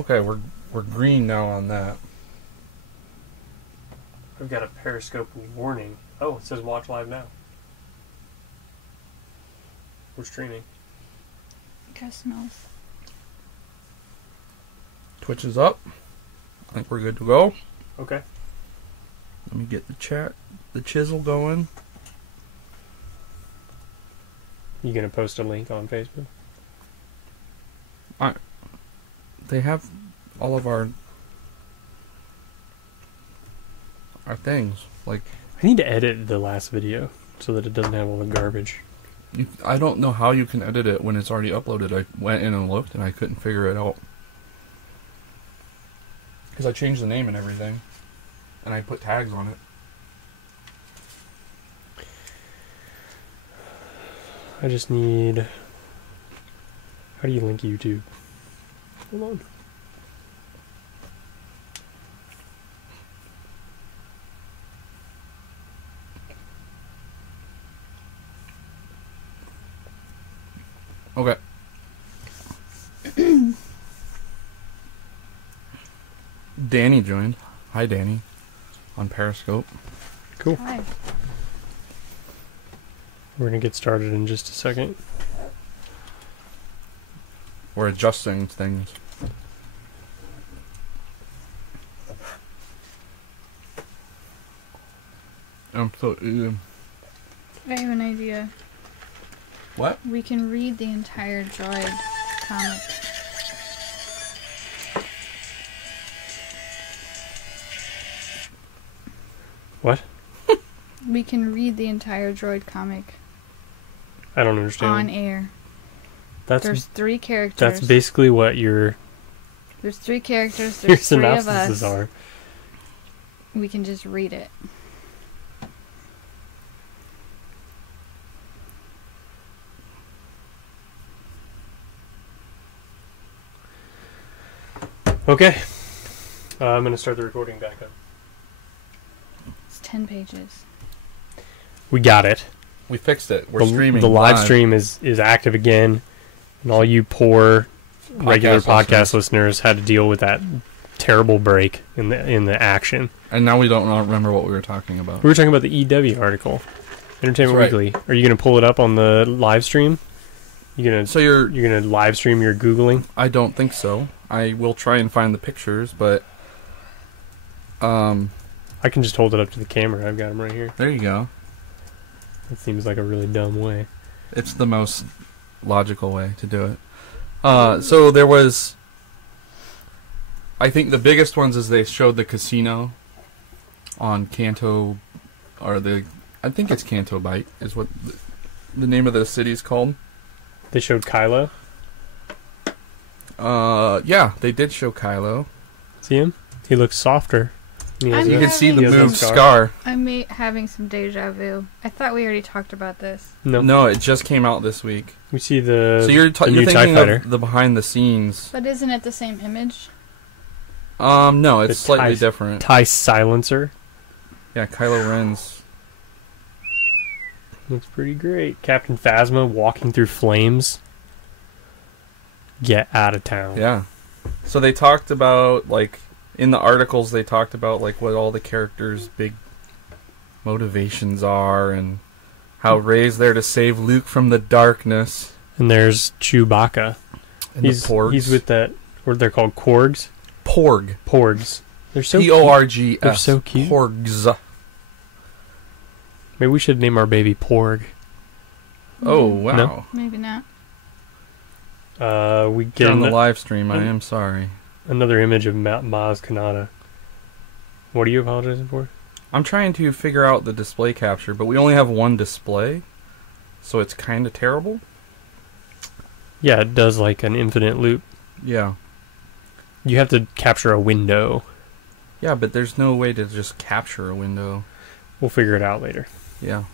Okay, we're green now on that. I've got a Periscope warning. Oh, it says watch live now. We're streaming. Got smells. Twitch is up. I think we're good to go. Okay. Let me get the chisel going. You gonna post a link on Facebook? They have all of our things. Like, I need to edit the last video so that it doesn't have all the garbage. I don't know how you can edit it when it's already uploaded. I went in and looked and I couldn't figure it out. Because I changed the name and everything. And I put tags on it. I just need... How do you link YouTube? Hold on. Okay. Danny joined. Hi, Danny. On Periscope. Cool. Hi. We're gonna get started in just a second. We're adjusting things. I have an idea. What? We can read the entire Droid comic. What? We can read the entire Droid comic I don't understand. on air. That's There's 3 characters. that's basically what your There's 3 characters. your There's 3 of synopsises us. are. We can just read it. Okay. I'm gonna start the recording back up. It's 10 pages. We got it. We fixed it. We're streaming. The live stream is active again, and all you poor regular podcast listeners had to deal with that terrible break in the action. And now we don't remember what we were talking about. We were talking about the EW article, Entertainment That's Weekly. Are you going to pull it up on the live stream? So you're going to live stream your Googling? I don't think so. I will try and find the pictures, but I can just hold it up to the camera. I've got them right here. there you go. That seems like a really dumb way. It's the most logical way to do it. So there was, I think the biggest ones is they showed the casino on Canto, I think it's Canto Bight is what the name of the city is called. They showed Kylo. Yeah, they did show Kylo. See him? He looks softer. I'm You can see the He has no moved scar. scar. I'm having some deja vu. I thought we already talked about this. No, it just came out this week. We see the So you're new TIE thinking fighter. of the behind the scenes. But isn't it the same image? No, it's The slightly TIE different. TIE silencer. Yeah, Kylo Ren's. Looks pretty great. Captain Phasma walking through flames. Get out of town. Yeah. So they talked about, like, in the articles they talked about, like, what all the characters' big motivations are and how Rey's there to save Luke from the darkness. And there's Chewbacca. And He's the Porgs. He's with that, what they're called, Korgs? Porg. Porgs. They're so P-O-R-G-S. They're so cute. Porgs. Maybe we should name our baby Porg. Oh, wow. No? Maybe not. We get On the live stream, I am sorry. another image of Maz Kanata. What are you apologizing for? I'm trying to figure out the display capture, but we only have one display, so it's kind of terrible. Yeah, it does like an infinite loop. Yeah. You have to capture a window. Yeah, but there's no way to just capture a window. We'll figure it out later. Yeah.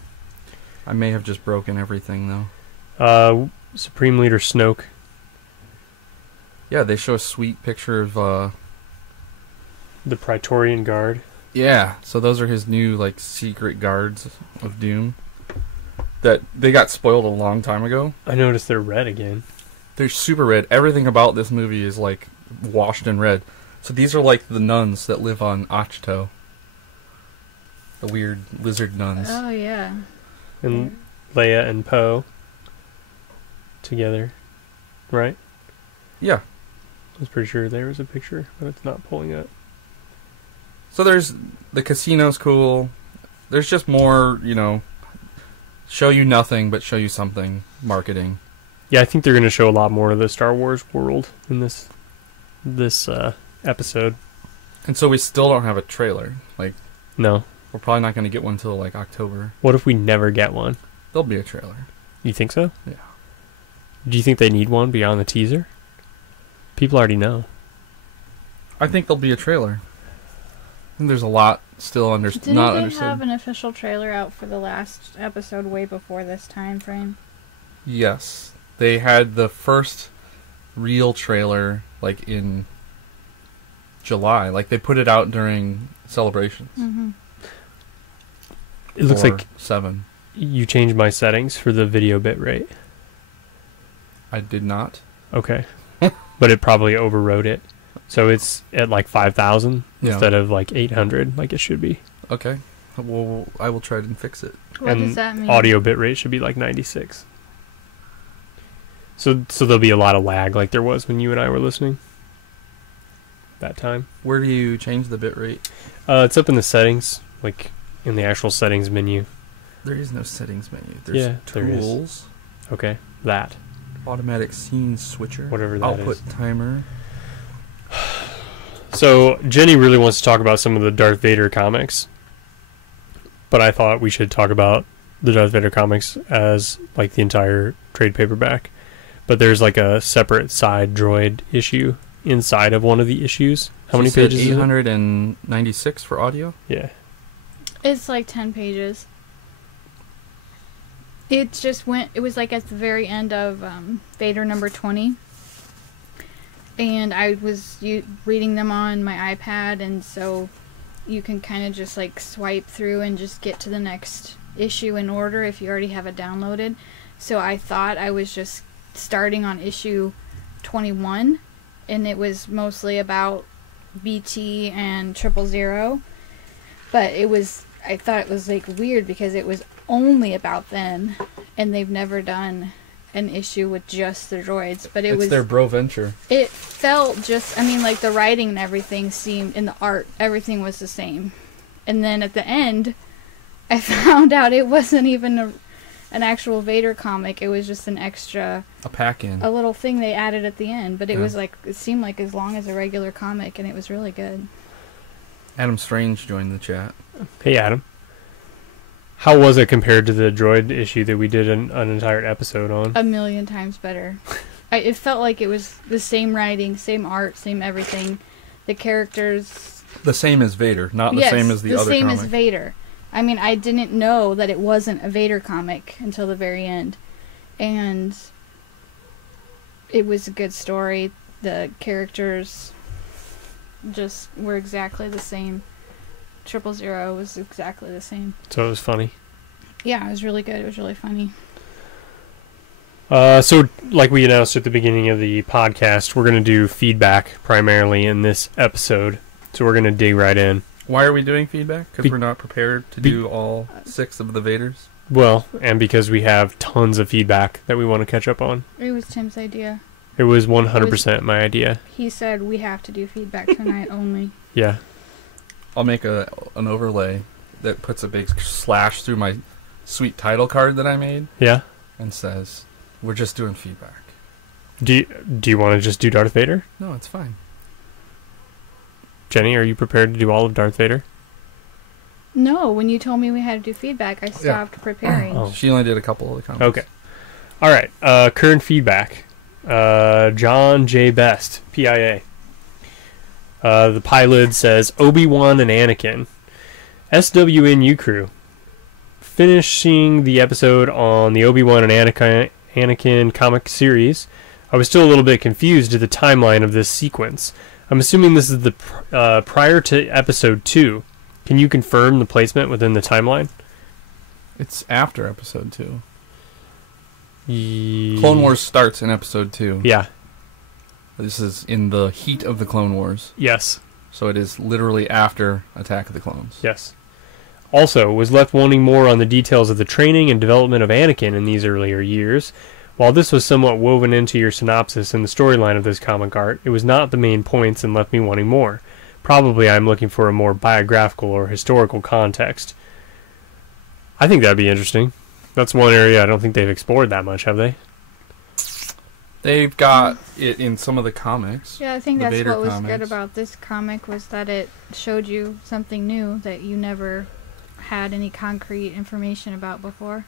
I may have just broken everything, though. Supreme Leader Snoke. Yeah, they show a sweet picture of, The Praetorian Guard. Yeah, so those are his new, like, secret guards of Doom. That they got spoiled a long time ago. I noticed they're red again. They're super red. Everything about this movie is, like, washed in red. So these are like the nuns that live on Achito. The weird lizard nuns. Oh, yeah. And Leia and Poe together, right? Yeah. I was pretty sure there was a picture, but it's not pulling up. So there's the casino's cool. There's just more, show you nothing but show you something marketing. Yeah, I think they're going to show a lot more of the Star Wars world in this episode. And so we still don't have a trailer. No. We're probably not going to get one until October. What if we never get one? There'll be a trailer. You think so? Yeah. Do you think they need one beyond the teaser? People already know. I think there'll be a trailer. And there's a lot still not understood. Didn't they have an official trailer out for the last episode way before this time frame? Yes. They had the first real trailer in July. They put it out during celebrations. Mm-hmm. It looks like 7. You changed my settings for the video bitrate. I did not. Okay. But it probably overrode it. So it's at 5,000 instead of 800 like it should be. Okay. Well, I will try to fix it. What does that mean? Audio bitrate should be 96. So there'll be a lot of lag like there was when you and I were listening that time. Where do you change the bitrate? It's up in the settings, in the actual settings menu. There is no settings menu. There's tools. Okay, that. Automatic scene switcher. Whatever that Output is. timer. So Jenny really wants to talk about some of the Darth Vader comics, but I thought we should talk about the Darth Vader comics as the entire trade paperback. But there's a separate side droid issue inside of one of the issues. How many pages is it? 896 for audio? Yeah. It's 10 pages. It just went, it was at the very end of Vader number 20. And I was reading them on my iPad, and so you can kind of just swipe through and just get to the next issue in order if you already have it downloaded. So I thought I was just starting on issue 21, and it was mostly about BT and 000. But I thought it was weird because it was only about them, and they've never done an issue with just the droids. But it's their bro venture. It felt just, the writing and everything seemed, in the art, everything was the same. And then at the end, I found out it wasn't even an actual Vader comic. It was just an extra, a pack-in, a little thing they added at the end. But it was it seemed as long as a regular comic, and it was really good. Adam Strange joined the chat. Hey, Adam. How was it compared to the droid issue that we did an entire episode on? 1,000,000 times better. It felt like it was the same writing, same art, same everything. The characters... The same as Vader, not the same as the other comic. the same as Vader. I didn't know that it wasn't a Vader comic until the very end. And it was a good story. The characters just were exactly the same. 000 was exactly the same. So it was funny. Yeah, it was really good. It was really funny. So, like we announced at the beginning of the podcast, we're going to do feedback primarily in this episode. So we're going to dig right in. Why are we doing feedback? Because we're not prepared to do all 6 of the Vaders? Well, and because we have tons of feedback that we want to catch up on. It was Tim's idea. It was 100% my idea. He said we have to do feedback tonight only. Yeah. I'll make an overlay that puts a big slash through my sweet title card that I made. Yeah. And says, we're just doing feedback. Do you want to just do Darth Vader? No, it's fine. Jenny, are you prepared to do all of Darth Vader? No, when you told me we had to do feedback, I stopped preparing. Oh. She only did a couple of the comments. Okay. All right. Current feedback. John J. Best, PIA. The pilot says, Obi-Wan and Anakin. SWNU crew. Finishing the episode on the Obi-Wan and Anakin comic series, I was still a little bit confused at the timeline of this sequence. I'm assuming this is the prior to episode 2. Can you confirm the placement within the timeline? It's after episode 2. Clone Wars starts in episode 2. Yeah. This is in the heat of the Clone Wars. Yes. So it is literally after Attack of the Clones. Yes. Also, was left wanting more on the details of the training and development of Anakin in these earlier years. While this was somewhat woven into your synopsis and the storyline of this comic art, it was not the main points and left me wanting more. Probably I'm looking for a more biographical or historical context. I think that'd be interesting. That's one area I don't think they've explored that much, have they? They've got it in some of the comics. Yeah, I think the that's Vader what was comics. good about this comic was that it showed you something new that you never had any concrete information about before.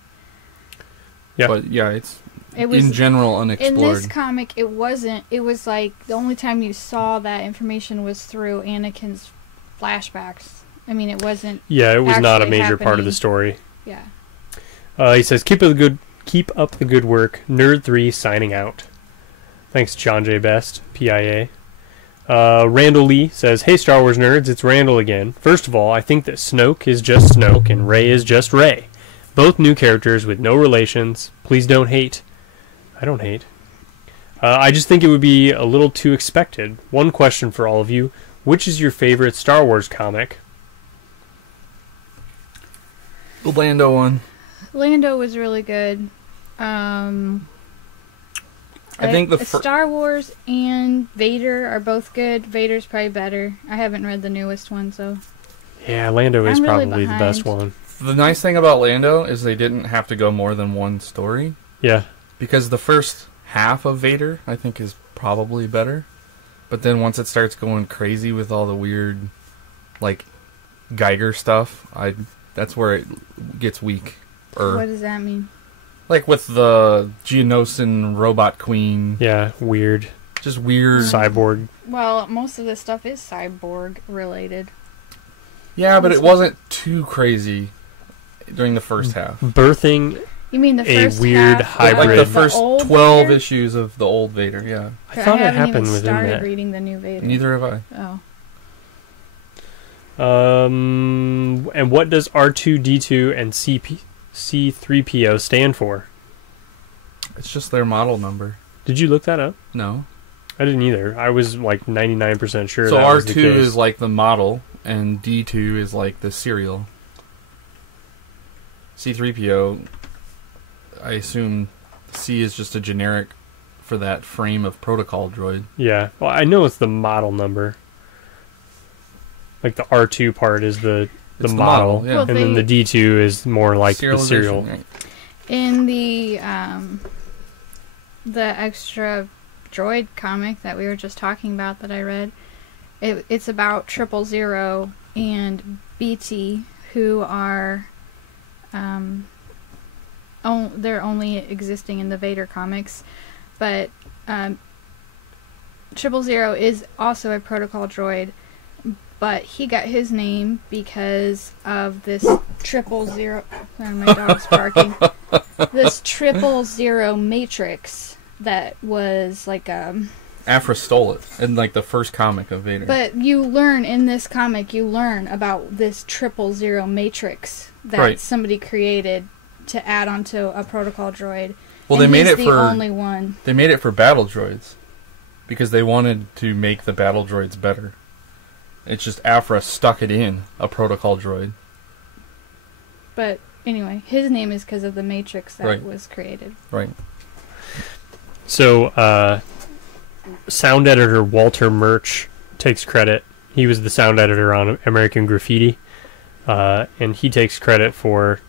Yeah. But yeah, it's It was in general unexplored. in this comic. It wasn't. It was like the only time you saw that information was through Anakin's flashbacks. I mean, it wasn't. Yeah, it was not a actually major part of happening. the story. Yeah. He says, keep up the good work. Nerd3 signing out. Thanks, John J. Best, PIA. Randall Lee says, hey, Star Wars nerds, it's Randall again. First of all, I think that Snoke is just Snoke and Rey is just Rey. Both new characters with no relations. Please don't hate. I don't hate. I just think it would be a little too expected. One question for all of you. Which is your favorite Star Wars comic? The Lando one. Lando was really good. I think Star Wars and Vader are both good. Vader's probably better. I haven't read the newest one, so. Yeah, Lando is I'm really probably the best behind. one. The nice thing about Lando is they didn't have to go more than one story. Yeah. Because the first half of Vader, I think, is probably better. But then once it starts going crazy with all the weird, like, Geiger stuff, that's where it gets weak. What does that mean? Like with the Geonosian robot queen. Yeah, weird. Just weird. Cyborg. Well, most of this stuff is cyborg related. Yeah, but it wasn't too crazy during the first half. Birthing You mean the a first weird half hybrid. Like the of first old 12 Vader? issues of the old Vader, yeah. I thought it haven't happened even within started that. reading the new Vader. Neither have I. Oh. And what does R2-D2 and C3PO stand for? It's just their model number. Did you look that up? No. I didn't either. I was like 99% sure So that was the R2 case. is like the model, and D2 is like the serial. C3PO, I assume C is just a generic for that frame of protocol droid. Yeah. Well, I know it's the model number. Like the R2 part is the It's model, yeah. Well, and then the D2 is more like the serial. Serialization, right. In the extra droid comic that we were just talking about that I read, it's about 000 and BT, who are they're only existing in the Vader comics, but 000 is also a protocol droid, but he got his name because of this 000. Sorry, my dog's barking. This 000 matrix that was like Aphra stole it in like the first comic of Vader. But you learn in this comic, you learn about this 000 matrix that Right. somebody created to add onto a protocol droid. Well, and they made he's it the for only one. They made it for battle droids because they wanted to make the battle droids better. It's just Aphra stuck it in a protocol droid. But anyway, his name is because of the matrix that Right. was created. Right. So, sound editor Walter Murch takes credit. He was the sound editor on American Graffiti, and he takes credit for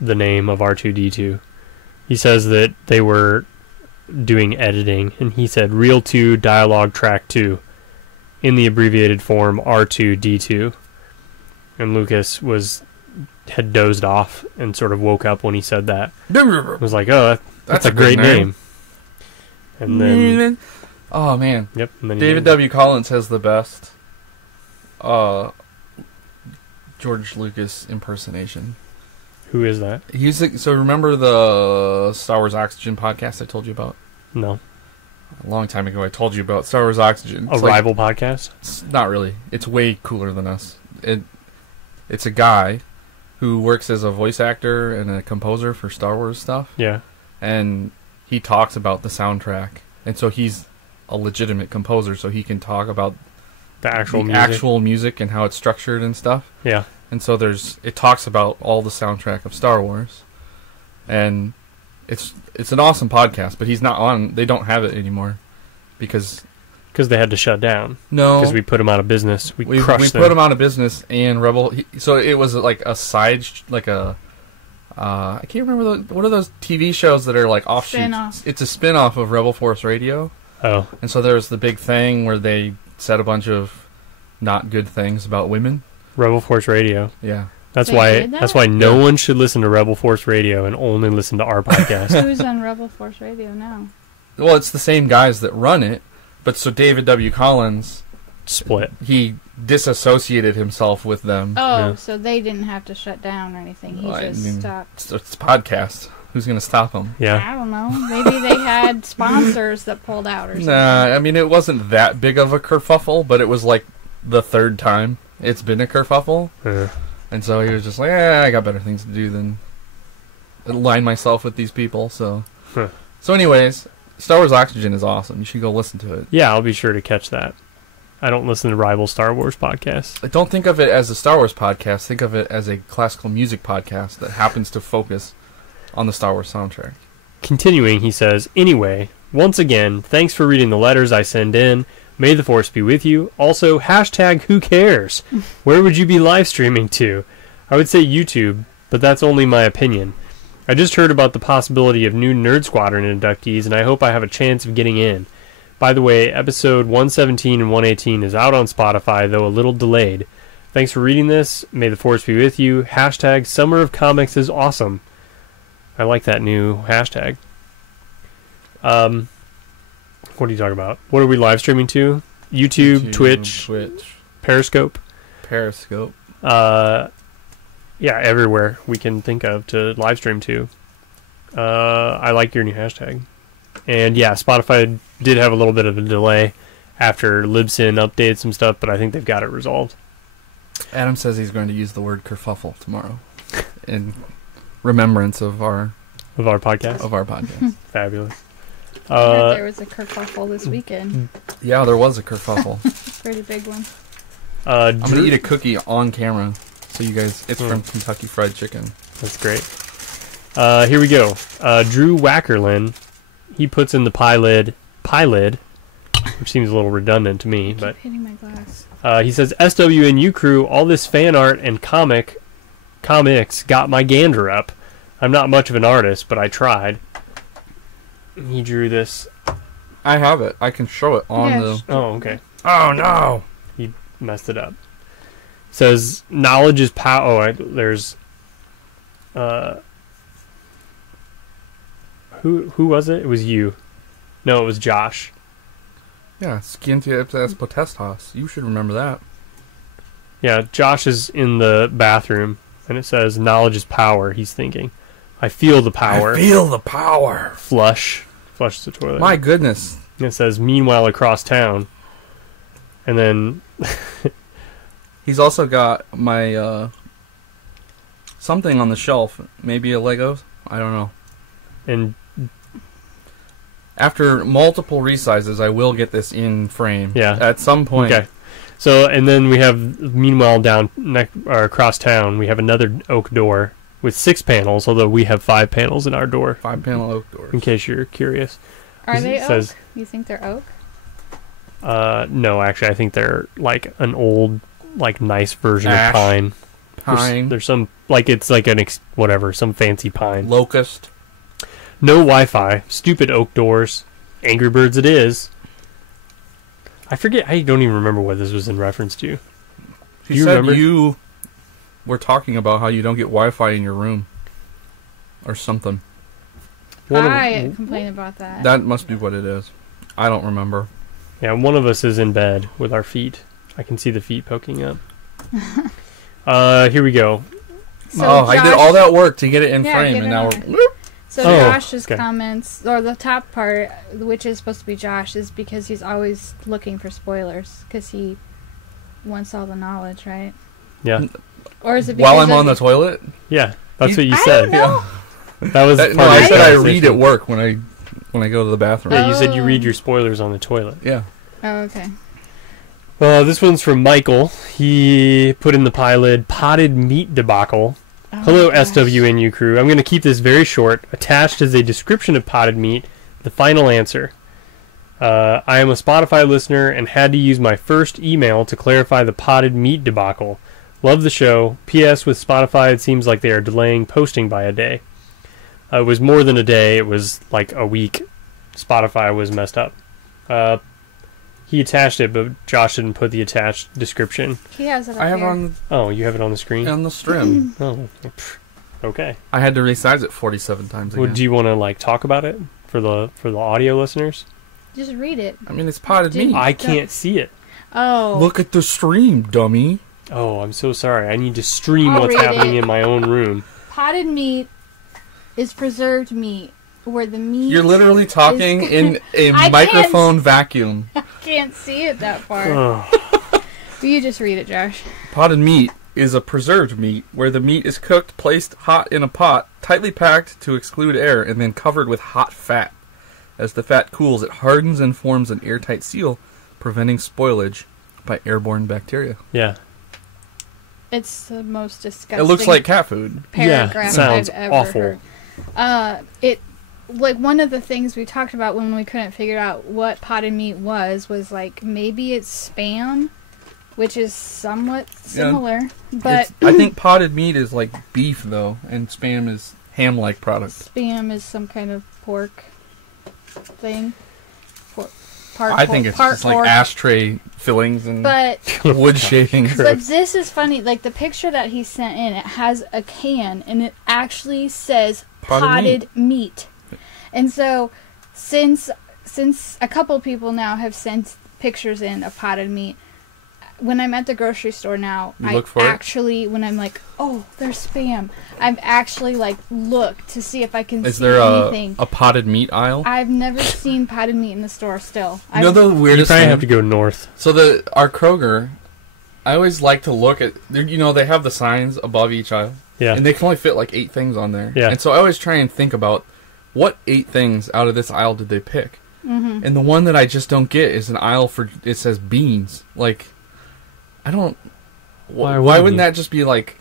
the name of R2-D2. He says that they were doing editing, and he said Reel 2 Dialogue Track 2 in the abbreviated form R2-D2. And Lucas had dozed off and sort of woke up when he said that. Was like, oh, that's a great good name. And then, oh man, yep. And then he David named W. Collins has the best George Lucas impersonation. it. Who is that? So remember the Star Wars Oxygen podcast I told you about? No. A long time ago I told you about Star Wars Oxygen. A rival podcast? It's not really. It's way cooler than us. It's a guy who works as a voice actor and a composer for Star Wars stuff. Yeah. And he talks about the soundtrack. And so he's a legitimate composer, so he can talk about The actual the music. actual music and how it's structured and stuff. Yeah. And so it talks about all the soundtrack of Star Wars, and it's an awesome podcast. But he's not on. They don't have it anymore because Because they had to shut down. no, Because we put him out of business. We we crushed them. put him out of business and Rebel. So it was like a side, like a I can't remember what are those TV shows that are like offshoots. Spin-off. It's a spin-off of Rebel Force Radio, Oh. and so there was the big thing where they said a bunch of not good things about women. Rebel Force Radio. Yeah. That's They why. did that? That's why no Yeah. one should listen to Rebel Force Radio and only listen to our podcast. Who's on Rebel Force Radio now? Well, it's the same guys that run it, but so David W. Collins, Split. he disassociated himself with them. Oh, Yeah. so they didn't have to shut down or anything. He Well, I just mean, stopped. It's a podcast. Who's going to stop him? Yeah. I don't know. Maybe they had sponsors that pulled out or something. Nah, I mean, it wasn't that big of a kerfuffle, but it was like the third time it's been a kerfuffle. And so he was just like, I got better things to do than align myself with these people. So, Huh. So anyways, Star Wars Oxygen is awesome. You should go listen to it. Yeah, I'll be sure to catch that. I don't listen to rival Star Wars podcasts. Don't think of it as a Star Wars podcast. Think of it as a classical music podcast that happens to focus on the Star Wars soundtrack. Continuing, he says, anyway, once again, thanks for reading the letters I send in. May the Force be with you. Also, hashtag who cares? Where would you be live streaming to? I would say YouTube, but that's only my opinion. I just heard about the possibility of new Nerd Squadron inductees, and I hope I have a chance of getting in. By the way, episode 117 and 118 is out on Spotify, though a little delayed. Thanks for reading this. May the Force be with you. Hashtag Summer of Comics is awesome. I like that new hashtag. What are you talking about? What are we live streaming to? YouTube, Twitch, Periscope. Yeah, everywhere we can think of to live stream to. I like your new hashtag. And yeah, Spotify did have a little bit of a delay after Libsyn updated some stuff, but I think they've got it resolved. Adam says he's going to use the word kerfuffle tomorrow in remembrance of our podcast. Fabulous. I heard there was a kerfuffle this weekend. Yeah, there was a kerfuffle. Pretty big one. I'm going to eat a cookie on camera. So you guys, it's from Kentucky Fried Chicken. That's great. Here we go. Drew Wackerlin, he puts in the pie lid, which seems a little redundant to me, but Keep hitting my glass. he says, SWNU crew, all this fan art and comics got my gander up. I'm not much of an artist, but I tried. He drew this. I have it. I can show it on Yeah, the... Oh, okay. Oh, no! He messed it up. Says, knowledge is power. Oh, there's... Who was it? It was you. No, it was Josh. Yeah, Scientiae Potestas. You should remember that. Yeah, Josh is in the bathroom, and it says, knowledge is power, he's thinking. I feel the power. I feel the power. Flush the toilet. My goodness. And it says, meanwhile across town. And then... He's also got my, something on the shelf. Maybe a Legos? I don't know. And after multiple resizes, I will get this in frame. Yeah. At some point. Okay. So, and then we have, meanwhile, across town, we have another oak door with 6 panels, although we have 5 panels in our door. 5-panel oak doors. In case you're curious. Are they It oak? You think they're oak? No, actually, I think they're like an old, like nice version Ash. of pine. Pine. There's some, like it's like whatever, some fancy pine. Locust. No Wi-Fi. Stupid oak doors. Angry Birds it is. I forget. I don't even remember what this was in reference to. He Do you said remember? you were talking about how you don't get Wi-Fi in your room. Or something. I complain about that. That must be what it is. I don't remember. Yeah, one of us is in bed with our feet. I can see the feet poking up. Here we go. So I did all that work to get it in frame, get and it now on. we're... So Oh, Josh's okay. comments, or the top part, which is supposed to be Josh, is because he's always looking for spoilers, because he wants all the knowledge, right? Yeah. Or is it because While I'm on the toilet? Yeah, that's what you I said. don't know. That was No, part I of the said I conversation. read at work when I when I go to the bathroom. Yeah, you said you read your spoilers on the toilet. Yeah. Oh, okay. This one's from Michael. He put in the pilot potted meat debacle. Oh Hello, my gosh. SWNU crew. I'm going to keep this very short. Attached is a description of potted meat. The final answer. I am a Spotify listener and had to use my first email to clarify the potted meat debacle. Love the show. P.S. With Spotify, it seems like they are delaying posting by a day. It was more than a day. It was like a week. Spotify was messed up. He attached it, but Josh didn't put the attached description. He has it up I have here. on Oh, you have it on the screen? the stream. Oh, pff, okay. I had to resize it 47 times again. Well, do you want to like talk about it for the audio listeners? Just read it. I mean, it's potted Dude. meat. I can't see it. Oh. Look at the stream, dummy. Oh, I'm so sorry. I need to stream I'll what's read happening it. in my own room. Potted meat is preserved meat, where the meat... You're literally talking in a I microphone vacuum. I can't see it that far. Oh, You just read it, Josh. Potted meat is a preserved meat where the meat is cooked, placed hot in a pot, tightly packed to exclude air, and then covered with hot fat. As the fat cools, it hardens and forms an airtight seal, preventing spoilage by airborne bacteria. yeah. It's the most disgusting It looks like cat food. paragraph sounds I've ever awful. heard. Like one of the things we talked about when we couldn't figure out what potted meat was like maybe it's Spam, which is somewhat similar, but I think potted meat is like beef, though, and Spam is ham-like product. Spam is some kind of pork thing. I think it's just like ashtray fillings and But wood shavings. but this is funny. Like the picture that he sent in, it has a can and it actually says potted meat. And so, since a couple people now have sent pictures in of potted meat, when I'm at the grocery store now, when I'm like, oh, there's Spam, I've actually like looked to see if I can Is see there anything. a potted meat aisle? I've never seen potted meat in the store still. You know the You weirdest probably thing? have to go north. So our Kroger, I always like to look at, you know, they have the signs above each aisle. Yeah. And they can only fit like 8 things on there. Yeah. And so I always try and think about what 8 things out of this aisle did they pick? Mm-hmm. And the one that I just don't get is an aisle for, it says beans. Like, I don't, why wouldn't that just be like,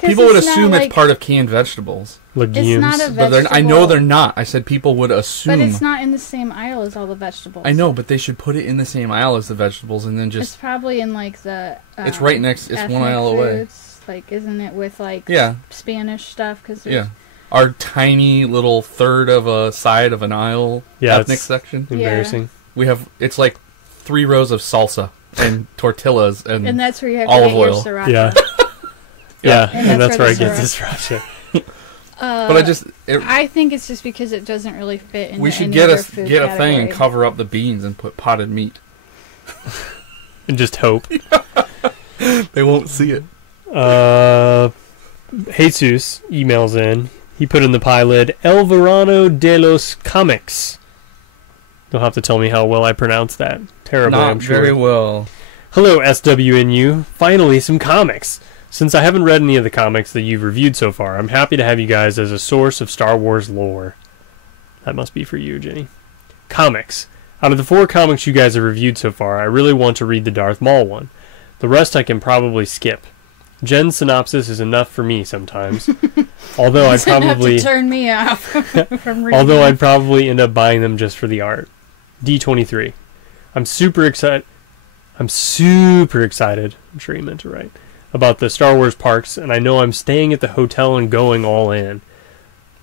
people would assume it's part of canned vegetables. Legumes. It's not a But vegetable. I know they're not. I said people would assume. But it's not in the same aisle as all the vegetables. I know, but they should put it in the same aisle as the vegetables and then It's just, probably in like the. it's right next, it's one ethnic aisle away. foods. Like, isn't it with like Yeah. Spanish stuff? Cause Yeah. Our tiny little third of a side of an aisle ethnic it's section. embarrassing. We have, it's like 3 rows of salsa and tortillas and that's where you have olive to get oil. your sriracha. Yeah. Yeah, and that's where I the get this sriracha. but I think it's just because it doesn't really fit in. we should any get other a food thing and category. cover up the beans and put potted meat. And just hope. They won't see it. Jesus emails in. He put in the pilot, El Verano de los Comics. You'll have to tell me how well I pronounce that. Terribly, Not I'm sure. very well. Hello, SWNU. Finally, some comics. Since I haven't read any of the comics that you've reviewed so far, I'm happy to have you guys as a source of Star Wars lore. That must be for you, Jenny. Comics. Out of the 4 comics you guys have reviewed so far, I really want to read the Darth Maul one. The rest I can probably skip. Jen's synopsis is enough for me sometimes. Although I'd probably have to turn me off from reading. although I'd probably end up buying them just for the art. D23. I'm super excited. I'm sure he meant to write about the Star Wars parks, and I know I'm staying at the hotel and going all in.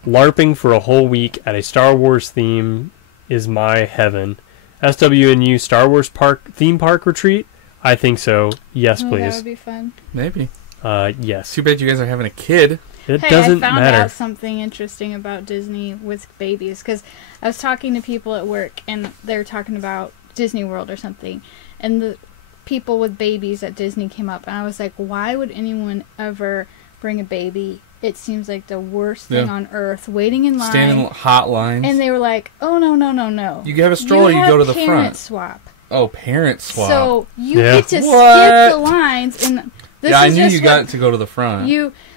LARPing for a whole week at a Star Wars theme is my heaven. SWNU Star Wars theme park retreat? I think so. Yes, That please. would be fun. Maybe. Yes. Too bad you guys are having a kid. It Hey, doesn't I found matter. out something interesting about Disney with babies because I was talking to people at work and they were talking about Disney World or something, and the people with babies at Disney came up, and I was like, why would anyone ever bring a baby? It seems like the worst thing on earth. Waiting in line, Stand in hot lines. and they were like, oh no. You have a stroller, you go to the front. Parent swap. Oh, parent swap. So you Yeah. get to What? skip the lines, and this yeah, I is knew just you what got to go to the front.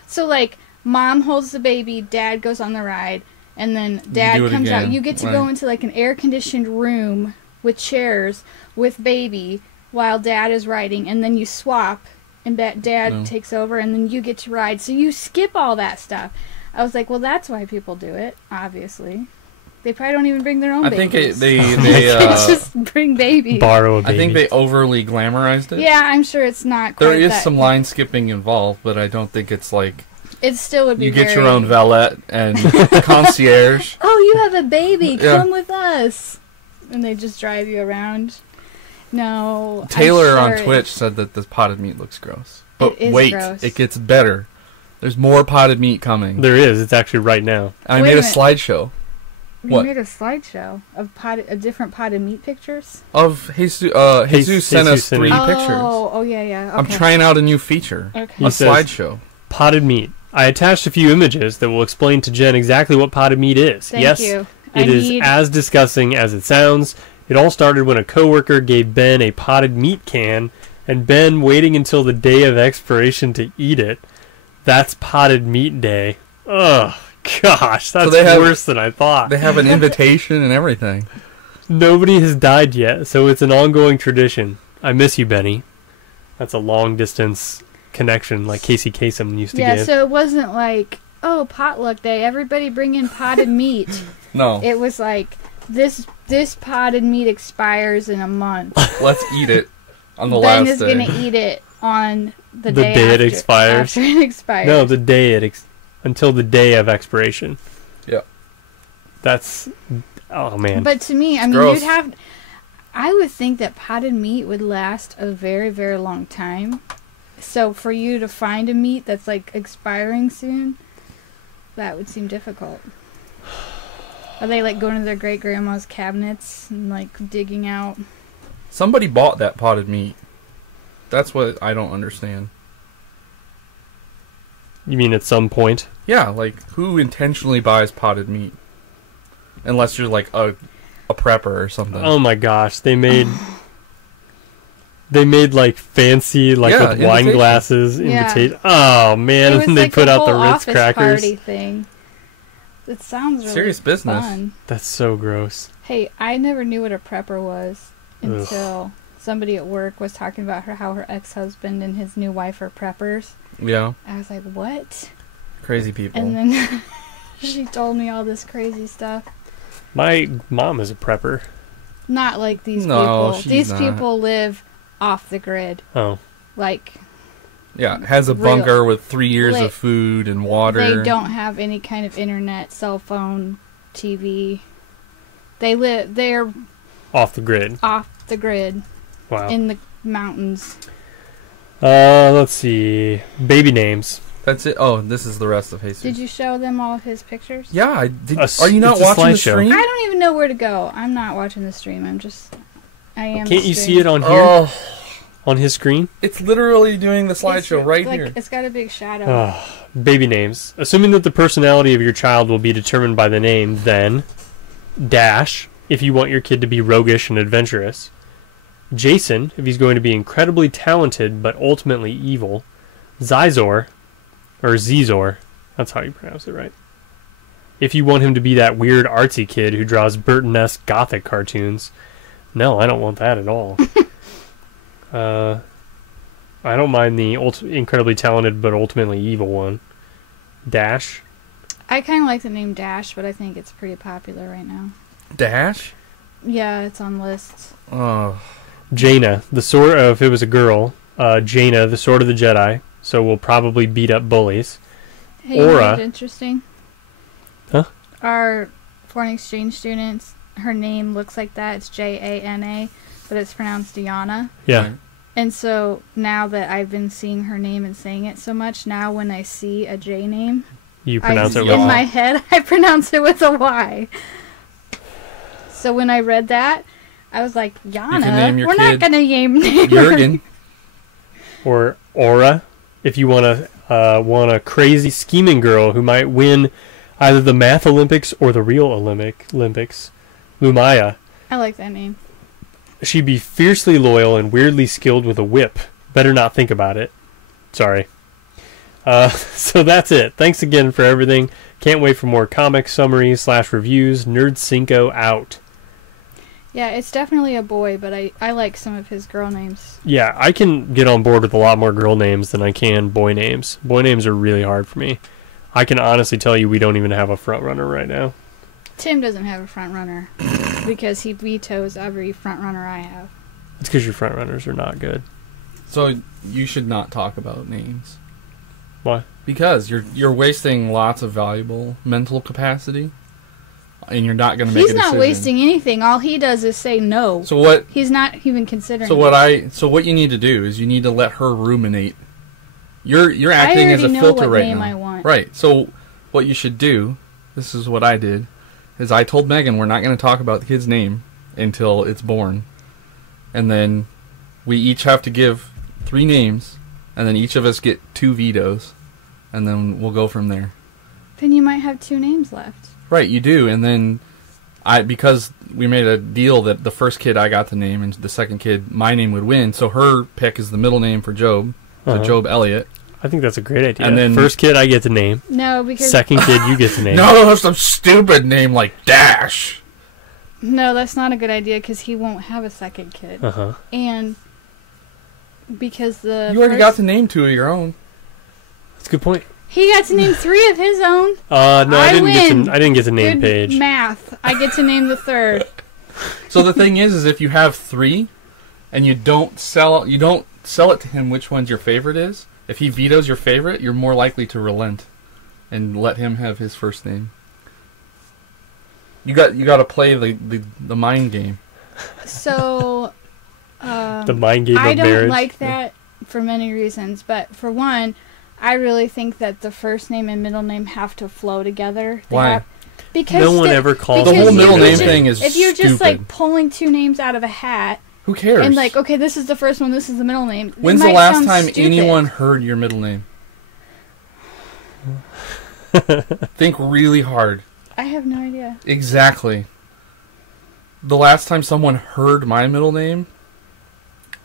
so like mom holds the baby, dad goes on the ride, and then Dad do it comes out. again. You get to Right. go into like an air-conditioned room with chairs with baby while Dad is riding, and then you swap, and Dad No. takes over, and then you get to ride. So you skip all that stuff. I was like, well, that's why people do it, obviously. They probably don't even bring their own I think babies. they They just bring babies. Borrow a baby. I think they overly glamorized it. Yeah, I'm sure it's not quite There is that. some line skipping involved, but I don't think it's like It still would be you get very- your own valet and concierge. Oh, you have a baby. Yeah. Come with us. And they just drive you around. No. I'm Taylor on sure Twitch said that this potted meat looks gross. But is wait, gross. it gets better. There's more potted meat coming. There is. It's actually right now. I Wait made a a minute. slideshow We what? made a slideshow of different potted meat pictures. of Jesus. Jesus sent us Jesus sent 3 us- pictures. Oh, yeah. Okay. I'm trying out a new feature. Okay. A He says- slideshow. Potted meat. I attached a few images that will explain to Jen exactly what potted meat is. Thank yes, you. it is as disgusting as it sounds. It all started when a coworker gave Ben a potted meat can, and Ben waiting until the day of expiration to eat it. That's potted meat day. Ugh, gosh, that's they have- worse than I thought. They have an invitation and everything. Nobody has died yet, so it's an ongoing tradition. I miss you, Benny. That's a long distance connection, like Casey Kasem used to Yeah, give. so it wasn't like, oh, potluck day, everybody bring in potted meat. No, It was like, this potted meat expires in a month. let's eat it on the Ben last is day. going to eat it on the The day day it after, expires? After it expires. No, the day until the day of expiration. Yeah. That's oh man. But to me, I mean, gross. I would think that potted meat would last a very, very long time. So for you to find a meat that's like expiring soon, that would seem difficult. Are they like going to their great grandma's cabinets and like digging out? Somebody bought that potted meat. That's what I don't understand. You mean at some point? Yeah, like who intentionally buys potted meat? Unless you're like a prepper or something. Oh my gosh, they made like fancy like Yeah, with wine invitation. glasses Yeah. Oh man, It was and they like put a out the whole Ritz office crackers. party thing. It sounds really Serious business. fun. That's so gross. Hey, I never knew what a prepper was until somebody at work was talking about how her ex-husband and his new wife are preppers. Yeah, I was like, what? crazy people. And then she told me all this crazy stuff. My mom is a prepper. Not like these No, people. she's These not. people live off the grid. Oh. Like, Yeah, has a Real. bunker with 3 years Like, of food and water. they don't have any kind of internet, cell phone, TV. They're Off the grid. off the grid Wow. in the mountains. Let's see. Baby names. That's it. Oh, this is the rest of Jesus. Did you show them all of his pictures? Yeah, I did. A Are you not it's a watching the slideshow. stream? I don't even know where to go. I'm not watching the stream. I am. Can't the you stream. see it on here? Oh, On his screen? it's literally doing the It's slideshow right like, here. It's got a big shadow. Baby names. Assuming that the personality of your child will be determined by the name, then Dash, if you want your kid to be roguish and adventurous. Jason, if he's going to be incredibly talented but ultimately evil. Zizor, or Zizor, that's how you pronounce it, right? If you want him to be that weird artsy kid who draws Burton-esque gothic cartoons. No, I don't want that at all. I don't mind the incredibly talented but ultimately evil one. Dash. I kind of like the name Dash, but I think it's pretty popular right now. Dash? Yeah, it's on lists. Oh, Jaina, the sword. If it was a girl, Jaina, the sword of the Jedi. So we'll probably beat up bullies. Hey, you know Aura. what's interesting? Huh? Our foreign exchange students, her name looks like that. It's Jana, but it's pronounced Diana. Yeah. right. And so now that I've been seeing her name and saying it so much, now when I see a J name, You pronounce it in with Y. my head, I pronounce it with a Y. So when I read that, I was like, Yana, name your we're not kid going to name her. Jurgen. or Aura, if you want a crazy scheming girl who might win either the Math Olympics or the real Olympics. Lumaya. I like that name. She'd be fiercely loyal and weirdly skilled with a whip. Better not think about it. Sorry. So that's it. Thanks again for everything. Can't wait for more comic summaries / reviews. Nerd Cinco out. Yeah, it's definitely a boy, but I like some of his girl names. Yeah, I can get on board with a lot more girl names than I can boy names. Boy names are really hard for me. I can honestly tell you we don't even have a front runner right now. Tim doesn't have a front runner because he vetoes every front runner I have. It's because your front runners are not good. So you should not talk about names. Why? Because you're wasting lots of valuable mental capacity, and you're not going to make a decision. He's not wasting anything. All he does is say no. So what? He's not even considering. So what you need to do is you need to let her ruminate. You're acting as a filter right now. I want. Right. So what you should do, this is what I did, is I told Megan we're not going to talk about the kid's name until it's born, and then we each have to give 3 names, and then each of us get 2 vetoes, and then we'll go from there. Then you might have 2 names left. Right, you do, and then because we made a deal that the first kid I got the name, and the second kid my name would win, so her pick is the middle name for Job, so Job Elliott. I think that's a great idea. And then first kid I get the name. No, because second kid you get the name. No, some stupid name like Dash. No, that's not a good idea because he won't have a second kid. And because you already got to name 2 of your own. That's a good point. He got to name 3 of his own. No, I didn't get to name Good Paige. Math. I get to name the 3rd. So the thing is if you have 3 and you don't sell it to him which one's your favorite is, if he vetoes your favorite, you're more likely to relent and let him have his first name. You got to play the mind game. So the mind game of I don't marriage. like that for many reasons, but for one, I really think that the first name and middle name have to flow together. Why? Because no one ever calls the whole middle name just, thing is if you're just stupid. like pulling 2 names out of a hat. Who cares? And like, okay, this is the first one, this is the middle name. When's the last time anyone heard your middle name? Think really hard. I have no idea. Exactly. The last time someone heard my middle name,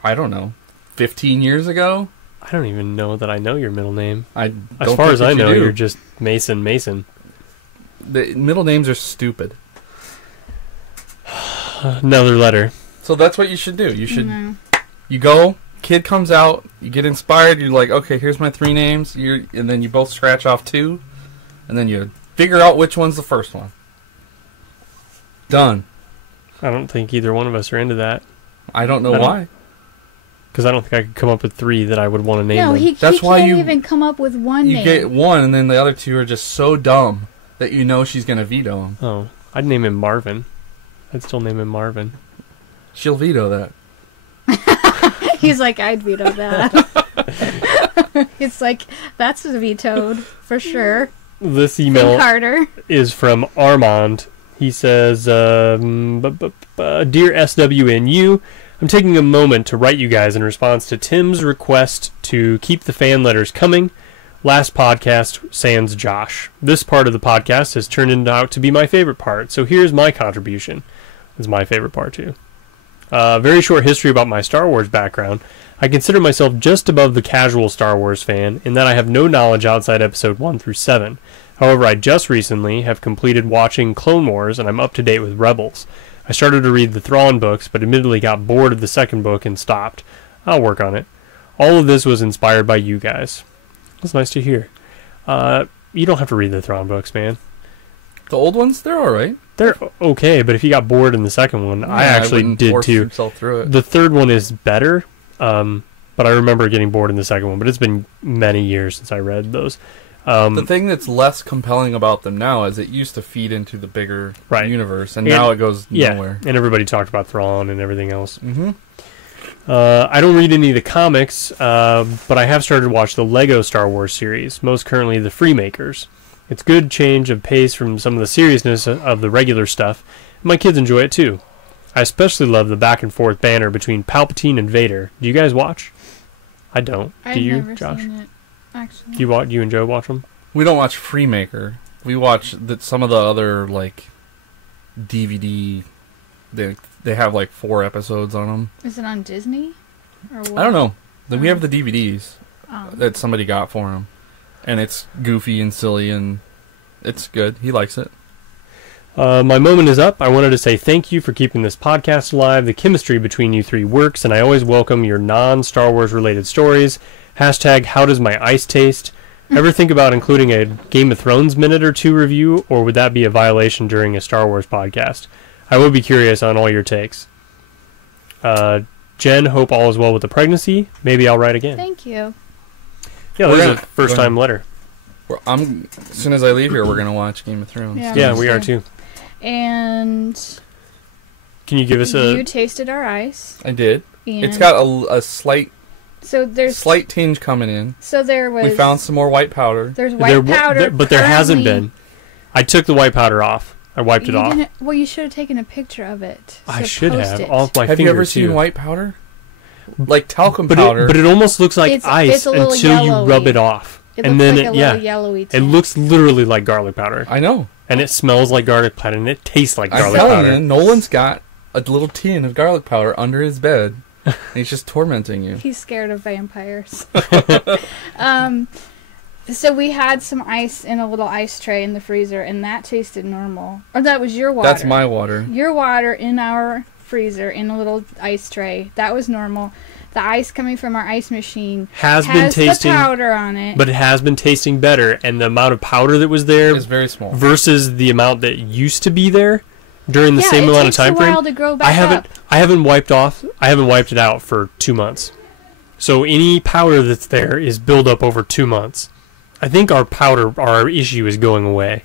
I don't know, 15 years ago? I don't even know that I know your middle name. As far as I know, you're just Mason. The middle names are stupid. Another letter. So that's what you should do. You go, kid comes out, you get inspired, you're like, okay, here's my 3 names, and then you both scratch off 2, and then you figure out which one's the first one. Done. I don't think either one of us are into that. I don't know why. Because I don't think I could come up with 3 that I would want to name them. No, he can't even come up with 1 name. You get 1, and then the other 2 are just so dumb that you know she's going to veto them. Oh, I'd name him Marvin. I'd still name him Marvin. She'll veto that. He's like, I'd veto that. It's like, that's vetoed, for sure. This email is from Armand. He says, Dear SWNU, I'm taking a moment to write you guys in response to Tim's request to keep the fan letters coming. Last podcast, sans Josh. This part of the podcast has turned out to be my favorite part, so here's my contribution. It's my favorite part, too. Very short history about my Star Wars background. I consider myself just above the casual Star Wars fan in that I have no knowledge outside episode 1 through 7. However, I just recently have completed watching Clone Wars and I'm up to date with Rebels. I started to read the Thrawn books, but admittedly got bored of the second book and stopped. I'll work on it. All of this was inspired by you guys. That's nice to hear. You don't have to read the Thrawn books, man. The old ones, they're alright. They're okay, but if you got bored in the second one, I actually did too. Through it. The third one is better, but I remember getting bored in the second one, but it's been many years since I read those. The thing that's less compelling about them now is it used to feed into the bigger universe, and now it goes nowhere. And everybody talked about Thrawn and everything else. Mm-hmm. I don't read any of the comics, but I have started to watch the Lego Star Wars series, most currently the Freemakers. It's good change of pace from some of the seriousness of the regular stuff, and my kids enjoy it too. I especially love the back and forth banter between Palpatine and Vader. Do you guys watch? I don't. Do you, never Josh? Seen it, actually. Do you and Joe watch them? We don't watch Freemaker. We watch some of the other like DVD. They have like 4 episodes on them. Is it on Disney? Or what? I don't know. We have the DVDs that somebody got for them. And it's goofy and silly, and it's good. He likes it. My moment is up. I wanted to say thank you for keeping this podcast alive. The chemistry between you three works, and I always welcome your non-Star Wars related stories. Hashtag how does my ice taste? Ever think about including a Game of Thrones minute or two review, or would that be a violation during a Star Wars podcast? I would be curious on all your takes. Jen, hope all is well with the pregnancy. Maybe I'll write again. Thank you. Yeah, this is a first-time letter. As soon as I leave here, we're going to watch Game of Thrones. Yeah, we are too. And can you give us you tasted our ice. I did. It's got a slight tinge coming in. So there was. We found some more white powder. There's white powder, but there hasn't been. I took the white powder off. I wiped it off. Well, you should have taken a picture of it. I should have. Off my finger, have you ever seen white powder? Like talcum powder. But it almost looks like ice until you rub it off. And then a little yellowy tint. It looks literally like garlic powder. I know. And it smells like garlic powder, and it tastes like garlic powder. I'm powder. telling you, Nolan's got a little tin of garlic powder under his bed. And he's just tormenting you. He's scared of vampires. So we had some ice in a little ice tray in the freezer, and that tasted normal. Or that was your water. That's my water. Your water in our freezer in a little ice tray. That was normal. The ice coming from our ice machine has been tasting the powder on it. But it has been tasting better, and the amount of powder that was there is very small versus the amount that used to be there during the same amount of time frame. It takes a while to grow back up. I haven't wiped it out for 2 months. So any powder that's there is built up over 2 months. I think our issue is going away.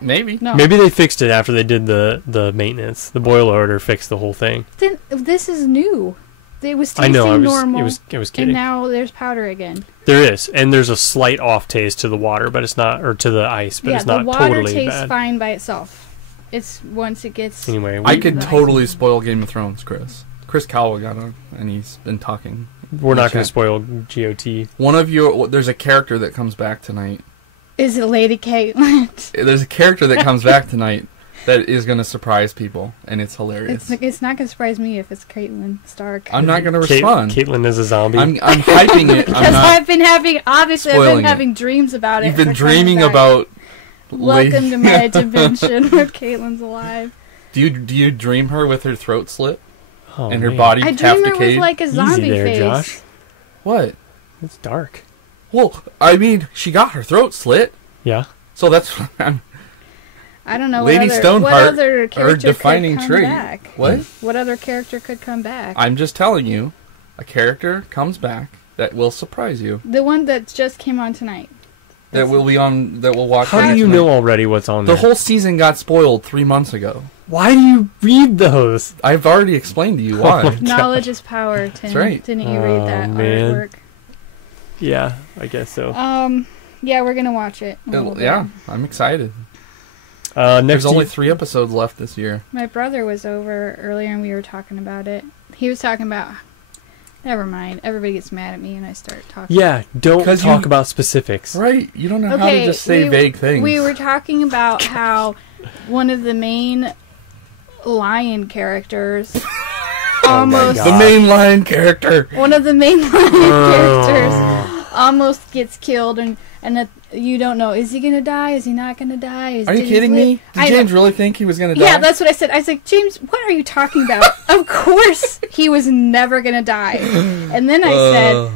Maybe. No. Maybe they fixed it after they did the maintenance. The boiler order fixed the whole thing. Then this is new. It was tasting normal. I was kidding. And now there's powder again. There is, and there's a slight off taste to the water, but it's not, or to the ice, but it's not totally bad. Yeah, the water tastes fine by itself. It's once it gets. Anyway, I could totally spoil Game of Thrones, Chris. Chris Cowell got on, and he's been talking. We're not going to spoil GOT. There's a character that comes back tonight. Is it Lady Caitlin? There's a character that comes back tonight that is going to surprise people, and it's hilarious. It's not going to surprise me if it's Caitlin Stark. I'm not going to respond. Caitlin is a zombie. I'm hyping it. Because I've been having dreams about it. You've been dreaming about. Welcome to my dimension where Caitlin's alive. Do you dream her with her throat slit? Oh, and her body half decayed? I dream her with like a zombie face. Josh. What? It's dark. Well, I mean, she got her throat slit. Yeah. So that's. I don't know. Lady Stoneheart, her defining trait. Back? What? What other character could come back? I'm just telling you, a character comes back that will surprise you. The one that just came on tonight. That will be on. That will watch. How do you know already what's on there? The whole season got spoiled 3 months ago. Why do you read those? I've already explained to you why. Knowledge is power, Tim. That's right. Didn't you read that artwork? Yeah, I guess so. Yeah, we're gonna watch it. Yeah, I'm excited. There's only 3 episodes left this year. My brother was over earlier and we were talking about it. He was talking about. Never mind. Everybody gets mad at me and I start talking. Yeah, don't talk about specifics. Right. You don't know how to just say vague things. We were talking about how one of the main lion characters almost... The main lion character! One of the main lion characters almost gets killed and that you don't know, is he going to die? Is he not going to die? Are you kidding me? Did James really think he was going to die? Yeah, that's what I said. I was like, James, what are you talking about? Of course he was never going to die. And then I said,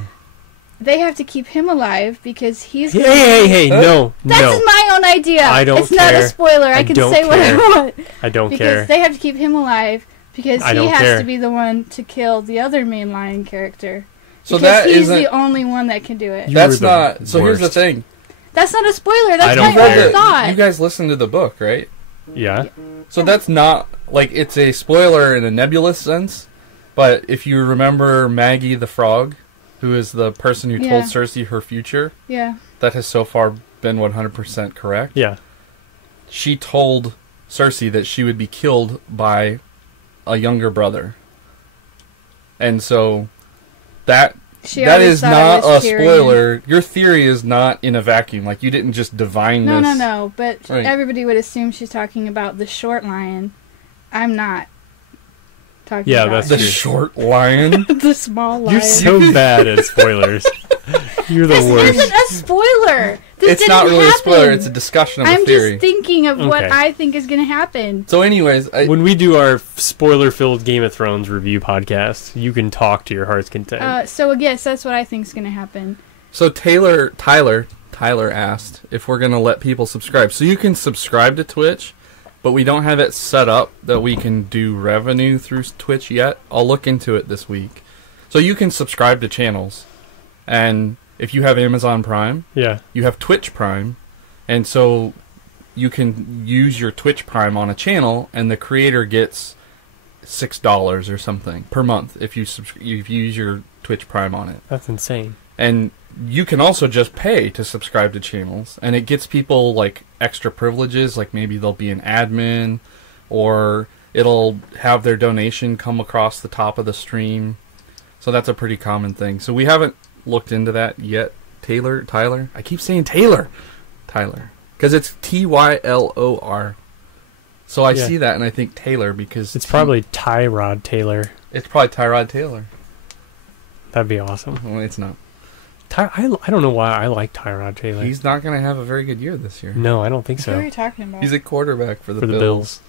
they have to keep him alive because he's... Hey, no. That's my own idea. I don't It's not a spoiler. I can say what I want. I don't care. Because they have to keep him alive because he has to be the one to kill the other main lion character. So because he's the only one that can do it. That's not... So here's the thing. That's not a spoiler. That's my own thought. You guys listened to the book, right? Yeah. So that's not... Like, it's a spoiler in a nebulous sense. But if you remember Maggie the Frog, who is the person who told Cersei her future... Yeah. That has so far been 100% correct. Yeah. She told Cersei that she would be killed by a younger brother. And so... That is not a spoiler. Your theory is not in a vacuum. Like, you didn't just divine this. No. But everybody would assume she's talking about the short lion. I'm not talking about the short lion. The small lion. You're so bad at spoilers. You're the this worst. isn't a spoiler. This It's didn't not really happen. a spoiler. It's a discussion of a I'm theory. just thinking of what Okay. I think is going to happen. So anyways, When we do our spoiler-filled Game of Thrones review podcast, you can talk to your heart's content. So yes, that's what I think is going to happen. So Tyler asked if we're going to let people subscribe. So you can subscribe to Twitch, but we don't have it set up that we can do revenue through Twitch yet. I'll look into it this week. So you can subscribe to channels. And if you have Amazon Prime, Yeah. you have Twitch Prime. And so you can use your Twitch Prime on a channel, and the creator gets $6 or something per month if you use your Twitch Prime on it. That's insane. And you can also just pay to subscribe to channels, and it gets people like extra privileges, like maybe they'll be an admin, or it'll have their donation come across the top of the stream. So that's a pretty common thing. So we haven't looked into that yet. Tyler? I keep saying Tyler, because it's Tylor. So I see that and I think Taylor because It's probably Tyrod Taylor. it's probably Tyrod Taylor. That'd be awesome. Well, it's not. I don't know why I like Tyrod Taylor. He's not going to have a very good year this year. No, I don't think Who are so. you talking about? He's a quarterback for the For the Bills.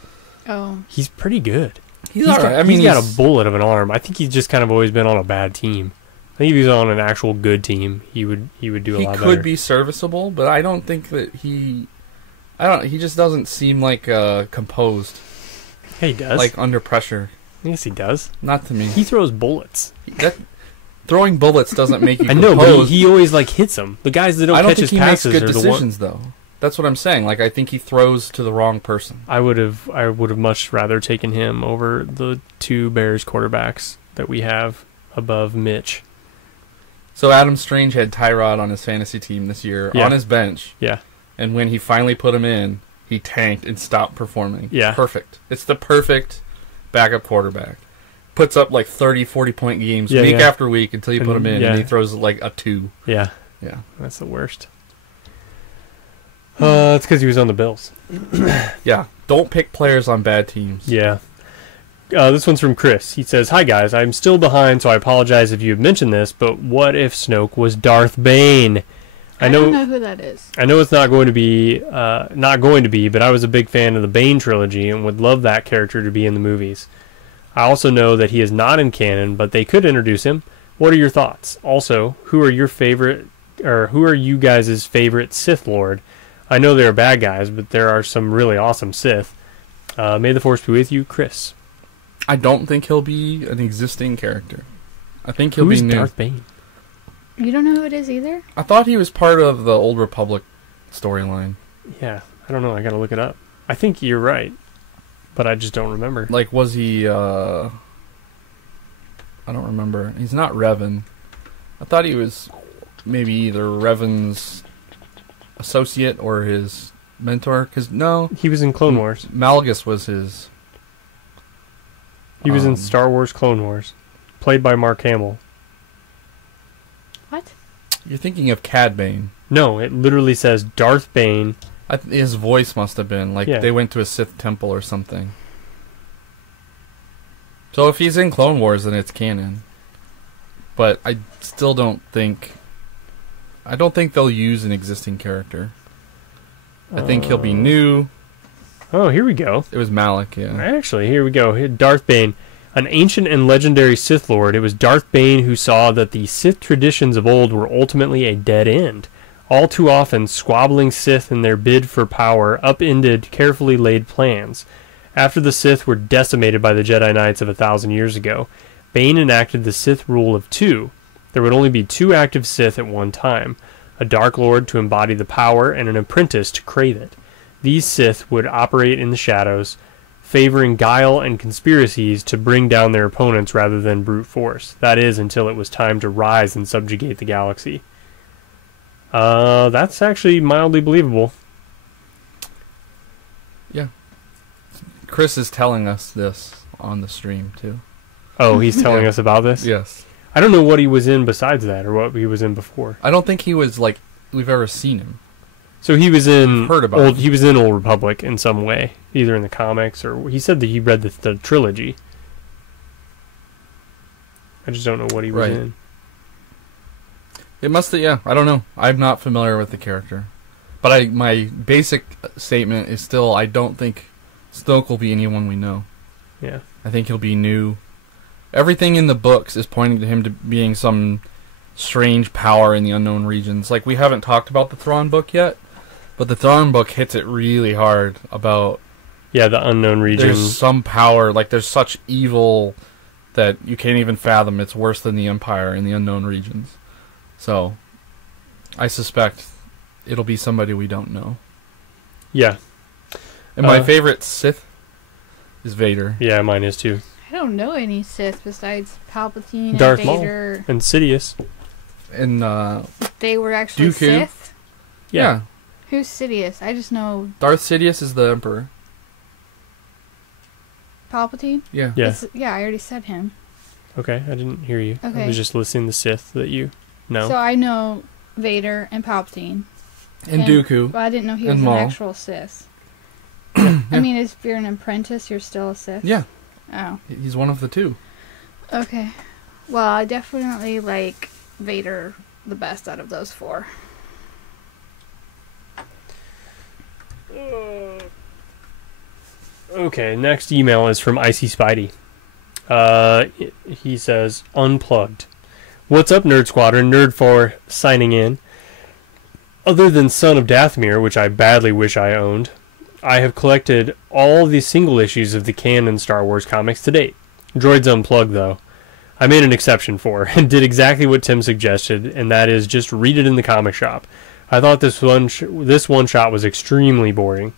Oh. He's pretty good. He's all right. I mean, he's got a bullet of an arm. I think he's just kind of always been on a bad team. I think if he was on an actual good team, he would do a lot better. He could be serviceable, but I don't think that he just doesn't seem like composed, Yeah, he does. like under pressure. Yes, he does. Not to me. He throws bullets. Throwing bullets doesn't make you I know, but composed. he always like hits them. The guys that don't I don't catch think his he makes passes good are the ones. decisions, though. That's what I'm saying. Like, I think he throws to the wrong person. I would have much rather taken him over the two Bears quarterbacks that we have above Mitch. So Adam Strange had Tyrod on his fantasy team this year, Yeah. on his bench. Yeah. And when he finally put him in, he tanked and stopped performing. Yeah. Perfect. It's the perfect backup quarterback. Puts up like 30, 40-point games Yeah, week yeah. after week until you put him in, Yeah. and he throws like a 2. Yeah. Yeah. That's the worst. It's because he was on the Bills. Yeah. Don't pick players on bad teams. Yeah. This one's from Chris. He says, "Hi guys, I'm still behind, so I apologize if you have mentioned this, but what if Snoke was Darth Bane? I don't know who that is. I know it's not going to be, but I was a big fan of the Bane trilogy and would love that character to be in the movies. I also know that he is not in canon, but they could introduce him. What are your thoughts? Also, who are you guys' favorite Sith Lord? I know there are bad guys, but there are some really awesome Sith. May the Force be with you, Chris." I don't think he'll be an existing character. I think he'll Who's be new. Darth Bane? You don't know who it is either? I thought he was part of the Old Republic storyline. Yeah, I don't know. I gotta look it up. I think you're right, but I just don't remember. Like, was he, I don't remember. He's not Revan. I thought he was maybe either Revan's associate or his mentor. Because, no, He was in Clone Wars. Malgus was his... He was in Star Wars Clone Wars, played by Mark Hamill. What? You're thinking of Cad Bane. No, it literally says Darth Bane. His voice must have been, like, Yeah. they went to a Sith temple or something. So if he's in Clone Wars, then it's canon. But I still don't think... I don't think they'll use an existing character. I think he'll be new. Oh, here we go. It was Malik, yeah. Actually, here we go. Here, Darth Bane, an ancient and legendary Sith Lord. It was Darth Bane who saw that the Sith traditions of old were ultimately a dead end. All too often, squabbling Sith in their bid for power upended carefully laid plans. After the Sith were decimated by the Jedi Knights of 1,000 years ago, Bane enacted the Sith rule of 2. There would only be 2 active Sith at one time, a Dark Lord to embody the power and an apprentice to crave it. These Sith would operate in the shadows, favoring guile and conspiracies to bring down their opponents rather than brute force. That is, until it was time to rise and subjugate the galaxy. That's actually mildly believable. Yeah. Chris is telling us this on the stream, too. Oh, he's telling Yeah. us about this? Yes. I don't know what he was in besides that, or what he was in before. I don't think he was, like, we've ever seen him. So he was in Heard about him. He was in Old Republic in some way, either in the comics or he said that he read the trilogy. I just don't know what he was Right. in. It must have, yeah. I don't know. I'm not familiar with the character. But my basic statement is still, I don't think Snoke will be anyone we know. Yeah. I think he'll be new. Everything in the books is pointing to him to being some strange power in the unknown regions. Like, we haven't talked about the Thrawn book yet, but the Thrawn book hits it really hard about... Yeah, the unknown region. There's some power, like there's such evil that you can't even fathom. It's worse than the Empire in the unknown regions. So, I suspect it'll be somebody we don't know. Yeah. And my favorite Sith is Vader. Yeah, mine is too. I don't know any Sith besides Palpatine Darth and Vader. Maul and Sidious. And They were actually Dooku. Sith? Yeah. Who's Sidious? I just know Darth Sidious is the Emperor. Palpatine? Yeah. Yeah. Yeah, I already said him. Okay, I didn't hear you. Okay. I was just listing the Sith that you know. So I know Vader and Palpatine. And Dooku. Well, I didn't know he was and an Maul. actual Sith. I mean, if you're an apprentice, you're still a Sith? Yeah. Oh. He's one of the two. Okay. Well, I definitely like Vader the best out of those four. Okay, next email is from Icy Spidey. He says, Unplugged. What's up, Nerd Squadron? Nerd4 signing in. Other than Son of Dathomir, which I badly wish I owned, I have collected all the single issues of the canon Star Wars comics to date. Droids Unplugged, though, I made an exception for, and did exactly what Tim suggested, and that is just read it in the comic shop. I thought this one shot was extremely boring.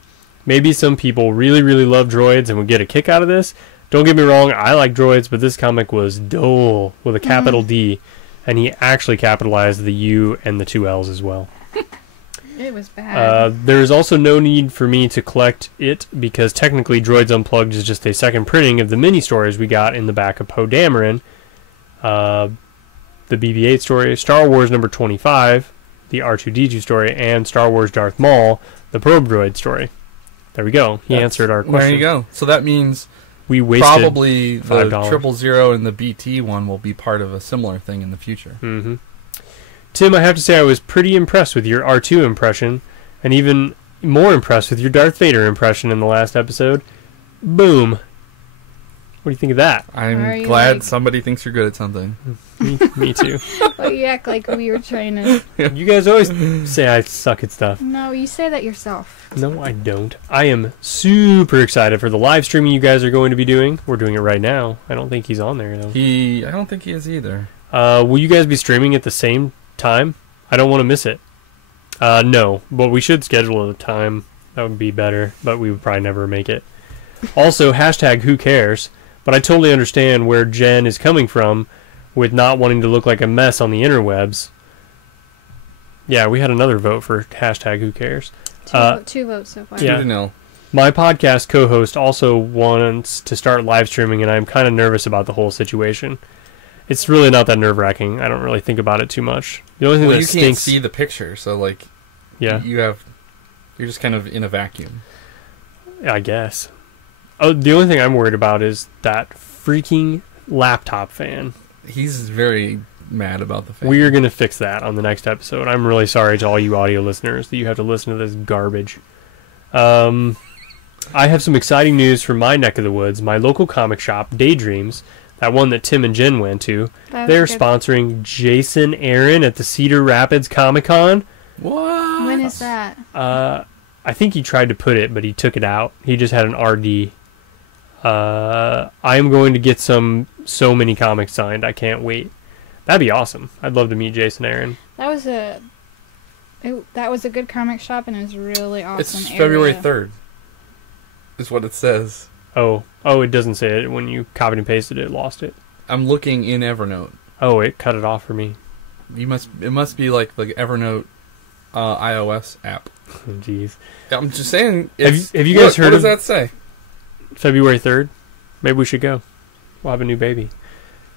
Maybe some people really, really love droids and would get a kick out of this. Don't get me wrong, I like droids, but this comic was dull, with a capital D, and he actually capitalized the U and the two L's as well. It was bad. There is also no need for me to collect it, because technically Droids Unplugged is just a second printing of the mini-stories we got in the back of Poe Dameron, the BB-8 story, Star Wars number 25, the R2-D2 story, and Star Wars Darth Maul, the Probe Droid story. There we go. He answered our question. There you go. So that means we wasted probably the $5. 000 and the BT one will be part of a similar thing in the future. Mm-hmm. Tim, I have to say I was pretty impressed with your R2 impression, and even more impressed with your Darth Vader impression in the last episode. Boom. What do you think of that? I'm glad somebody thinks you're good at something. Me too. Well, you act like we were trying to... You guys always say I suck at stuff. No, you say that yourself. No, I don't. I am super excited for the live streaming you guys are going to be doing. We're doing it right now. I don't think he's on there, though. I don't think he is either. Will you guys be streaming at the same time? I don't want to miss it. No, but we should schedule a time. That would be better, but we would probably never make it. Also, hashtag who cares, but I totally understand where Jen is coming from with not wanting to look like a mess on the interwebs. Yeah, we had another vote for hashtag who cares. Two votes so far. Yeah. 2-0. My podcast co-host also wants to start live streaming, and I'm kind of nervous about the whole situation. It's really not that nerve-wracking. I don't really think about it too much. The only thing that you stinks... can't see the picture, so like, yeah, you're just kind of in a vacuum. I guess. Oh, the only thing I'm worried about is that freaking laptop fan. He's very mad about the fan. We are going to fix that on the next episode. I'm really sorry to all you audio listeners that you have to listen to this garbage. I have some exciting news from my neck of the woods. My local comic shop, Daydreams, that one that Tim and Jen went to, they're sponsoring Jason Aaron at the Cedar Rapids Comic-Con. What? When is that? I think he tried to put it, but he took it out. He just had an RD. I am going to get so many comics signed. I can't wait. That'd be awesome. I'd love to meet Jason Aaron. That was a good comic shop, and it was really awesome. It's February 3rd. Is what it says. Oh, it doesn't say it. When you copied and pasted it, lost it. I'm looking in Evernote. Oh, it cut it off for me. It must be like the Evernote iOS app. Oh, jeez. I'm just saying. Have you guys heard of... What does that say? February 3rd? Maybe we should go. We'll have a new baby.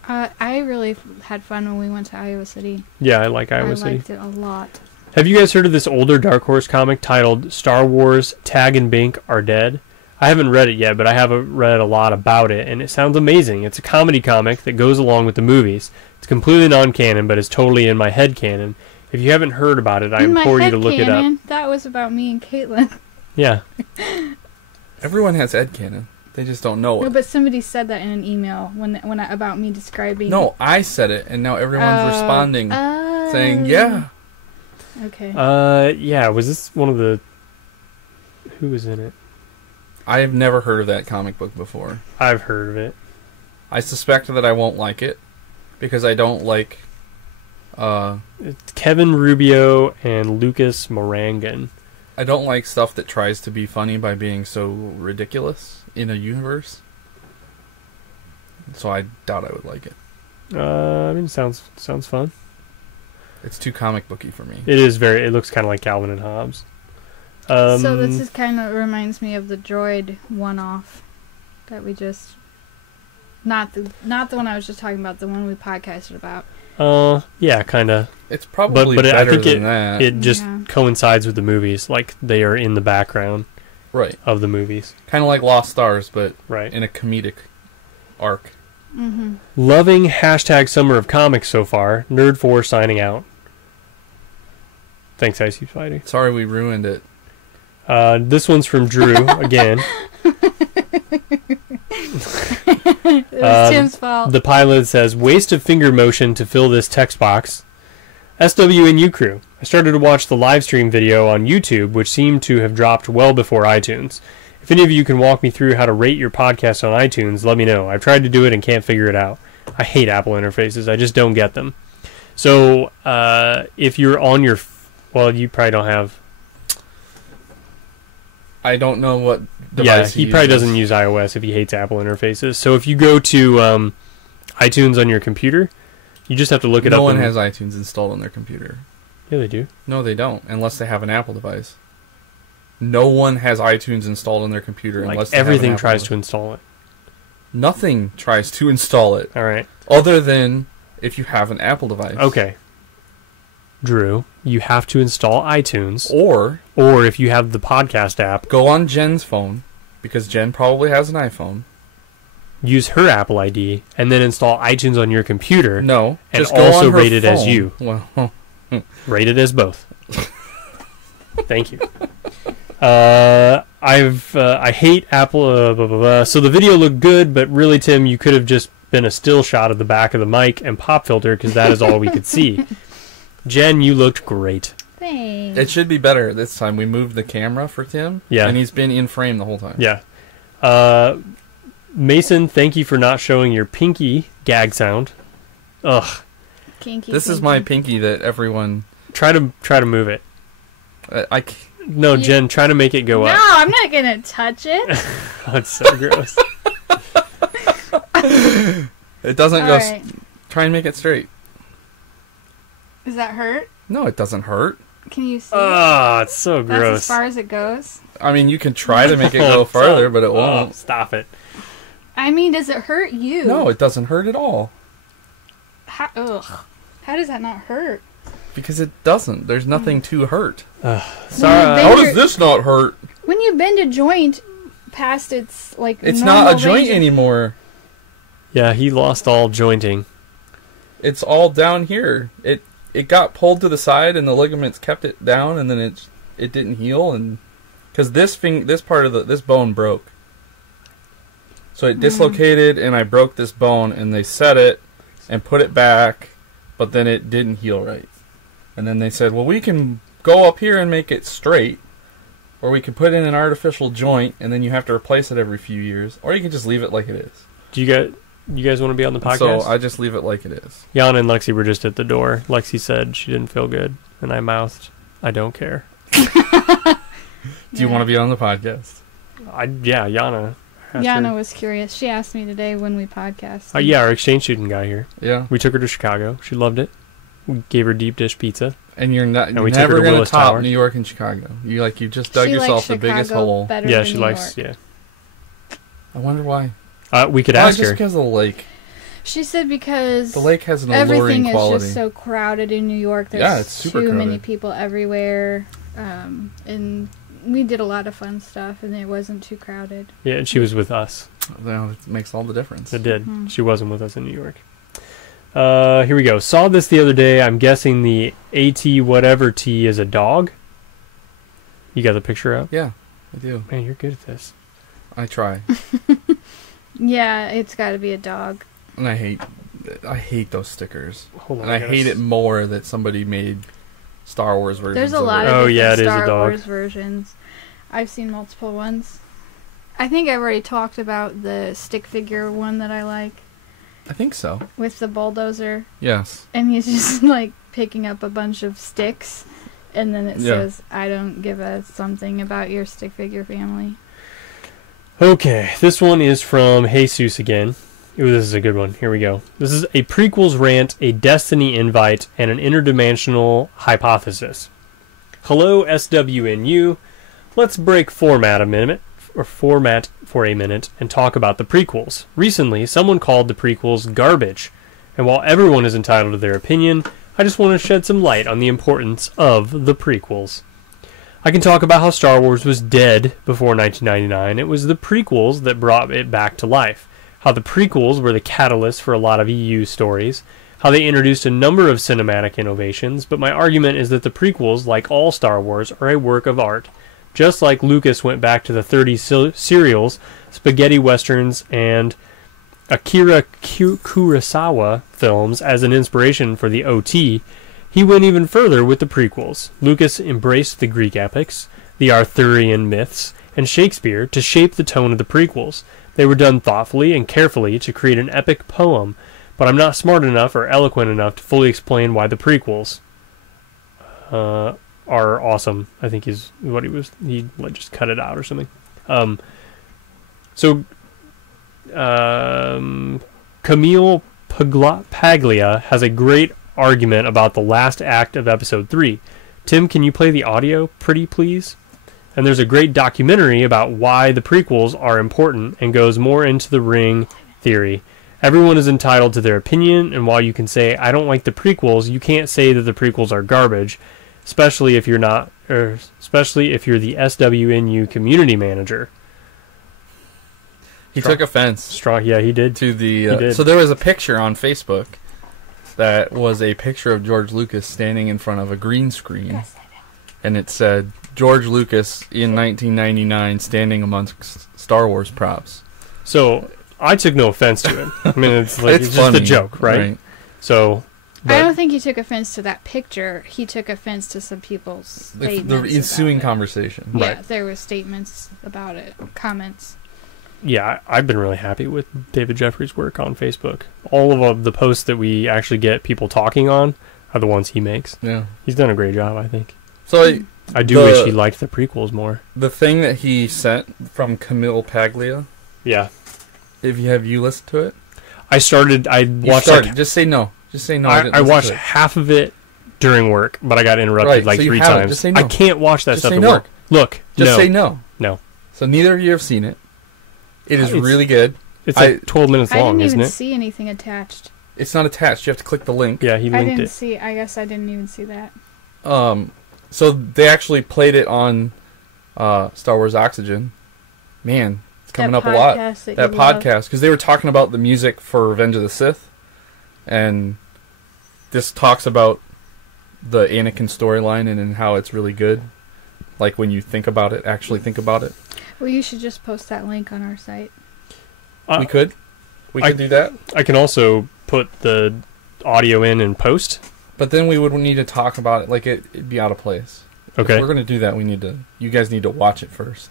I really had fun when we went to Iowa City. Yeah, I like Iowa City. I liked it a lot. Have you guys heard of this older Dark Horse comic titled Star Wars Tag and Bink Are Dead? I haven't read it yet, but I have read a lot about it, and it sounds amazing. It's a comedy comic that goes along with the movies. It's completely non-canon, but it's totally in my head canon. If you haven't heard about it, I implore you to look it up. That was about me and Caitlin. Yeah. Everyone has Ed canon. They just don't know it. No, but somebody said that in an email about me describing. No, I said it, and now everyone's responding, saying, yeah. Okay. Yeah, was this one of the... Who was in it? I have never heard of that comic book before. I've heard of it. I suspect that I won't like it, because I don't like... It's Kevin Rubio and Lucas Morangan. I don't like stuff that tries to be funny by being so ridiculous in a universe. So I doubt I would like it. I mean, sounds fun. It's too comic booky for me. It is very... It looks kind of like Calvin and Hobbes. So this is kind of reminds me of the Droid one-off that we just... Not the one I was just talking about, the one we podcasted about. Yeah, kind of. It's probably but better I think than that. It just coincides with the movies, like they are in the background of the movies. Kind of like Lost Stars, but right. in a comedic arc. Mm-hmm. Loving #Summer of Comics so far. Nerd4 signing out. Thanks, Icy Spider. Sorry we ruined it. This one's from Drew, again. It was Tim's fault. The pilot says, waste of finger motion to fill this text box. SWNU crew. I started to watch the live stream video on YouTube, which seemed to have dropped well before iTunes. If any of you can walk me through how to rate your podcast on iTunes, let me know. I've tried to do it and can't figure it out. I hate Apple interfaces. I just don't get them. So, if you're on your... Well, you probably don't have... I don't know what device he probably doesn't use iOS if he hates Apple interfaces. So if you go to iTunes on your computer, you just have to look it up. No one has iTunes installed on their computer. Yeah, they do. No, they don't, unless they have an Apple device. No one has iTunes installed on their computer unless they everything have an tries Apple to install it. Nothing tries to install it. All right. Other than if you have an Apple device. Okay. Drew, you have to install iTunes. Or if you have the podcast app, go on Jen's phone, because Jen probably has an iPhone. Use her Apple ID, and then install iTunes on your computer. No, and just go also on her rate it phone. as you. Well, rate it as both. Thank you. I hate Apple. Blah, blah, blah. So the video looked good, but really, Tim, you could have just been a still shot of the back of the mic and pop filter, because that is all we could see. Jen, you looked great. Thanks. It should be better this time. We moved the camera for Tim, and he's been in frame the whole time. Yeah. Mason, thank you for not showing your pinky gag sound. Ugh. Kinky. This is my pinky that everyone... Try to move it. No, You... Jen, try to make it go up. No, I'm not going to touch it. That's so gross. It doesn't go... Right. Try and make it straight. Does that hurt? No, it doesn't hurt. Can you see? Oh, it's so gross. That's as far as it goes? I mean, you can try to make it go farther, but it won't. Stop it. I mean, does it hurt you? No, it doesn't hurt at all. How does that not hurt? Because it doesn't. There's nothing to hurt. Sorry. How does this not hurt? When you bend a joint past its, like, it's not a joint anymore. Yeah, he lost all jointing. It's all down here. It got pulled to the side, and the ligaments kept it down, and then it didn't heal, and because this part of this bone broke, so it dislocated, and I broke this bone, and they set it and put it back, but then it didn't heal right, and then they said, well, we can go up here and make it straight, or we can put in an artificial joint, and then you have to replace it every few years, or you can just leave it like it is. Do you guys want to be on the podcast? So I just leave it like it is. Yana and Lexi were just at the door. Lexi said she didn't feel good, and I mouthed, I don't care. Do you want to be on the podcast? Yeah, Yana. Yana was curious. She asked me today when we podcast. Yeah, our exchange student guy here. Yeah. We took her to Chicago. She loved it. We gave her deep dish pizza. And you're never going to top New York and Chicago. You just dug yourself the biggest hole. Yeah, she likes. Yeah. I wonder why. We could ask her. Just because of the lake. She said because the lake has an alluring everything quality. is just so crowded in New York. There's it's super too crowded. many people everywhere. And we did a lot of fun stuff, and it wasn't too crowded. Yeah, and she was with us. Well, it makes all the difference. It did. She wasn't with us in New York. Here we go. Saw this the other day. I'm guessing the AT whatever T is a dog. You got the picture up? Yeah, I do. Man, you're good at this. I try. Yeah, it's got to be a dog. And I hate those stickers. Hold on, And I hate it more that somebody made Star Wars versions. There's a of lot it. of it is a Star dog. Wars versions. I've seen multiple ones. I think I've already talked about the stick figure one that I like I think so. with the bulldozer, Yes. and he's just like picking up a bunch of sticks, and then it says, "I don't give a something about your stick figure family." Okay, this one is from Jesus again. Ooh, this is a good one. Here we go. This is a prequels rant, a destiny invite, and an interdimensional hypothesis. Hello, SWNU. Let's break format for a minute and talk about the prequels. Recently, someone called the prequels garbage, and while everyone is entitled to their opinion, I just want to shed some light on the importance of the prequels. I can talk about how Star Wars was dead before 1999. It was the prequels that brought it back to life. How the prequels were the catalyst for a lot of EU stories. How they introduced a number of cinematic innovations. But my argument is that the prequels, like all Star Wars, are a work of art. Just like Lucas went back to the 30s serials, spaghetti westerns, and Akira Kurosawa films as an inspiration for the OT, he went even further with the prequels. Lucas embraced the Greek epics, the Arthurian myths, and Shakespeare to shape the tone of the prequels. They were done thoughtfully and carefully to create an epic poem, but I'm not smart enough or eloquent enough to fully explain why the prequels are awesome. I think is what he just cut it out or something. Camille Paglia has a great argument about the last act of episode 3. Tim, can you play the audio, pretty please? And there's a great documentary about why the prequels are important and goes more into the ring theory. Everyone is entitled to their opinion, and while you can say, I don't like the prequels, you can't say that the prequels are garbage, especially if you're the SWNU community manager. He took offense. Strong, yeah, he did. To the He did. So there was a picture on Facebook that was a picture of George Lucas standing in front of a green screen, and it said George Lucas in 1999 standing amongst Star Wars props. So I took no offense to it. I mean, it's like it's just funny, a joke, right? So I don't think he took offense to that picture. He took offense to some people's statements. The ensuing about it. conversation. Yeah, Right. there were statements about it, comments. yeah, I've been really happy with David Jeffrey's work on Facebook. All of the posts that we actually get people talking on are the ones he makes. Yeah. He's done a great job, I think. So I do wish he liked the prequels more. the thing that he sent from Camille Paglia, Yeah. have you listened to it? I watched Just say no. Just say no. I watched half of it during work, but I got interrupted Right, so you 3 haven't. times. Just say no. I can't watch that Just stuff say at no. work. Look, Just no. say no. No. So neither of you have seen it. It is It's- really good. It's like 12 minutes I long, didn't isn't even it? see anything attached. It's not attached. You have to click the link. Yeah, he I linked didn't it. see. I guess I didn't even see that. So they actually played it on Star Wars Oxygen. Man, it's coming up a lot. That podcast, because they were talking about the music for Revenge of the Sith, and this talks about the Anakin storyline and how it's really good. Like when you think about it, actually think about it. Well, you should just post that link on our site. We could do that. I can also put the audio in and post. But then we would need to talk about it like it'd be out of place. Okay. If we're going to do that, you guys need to watch it first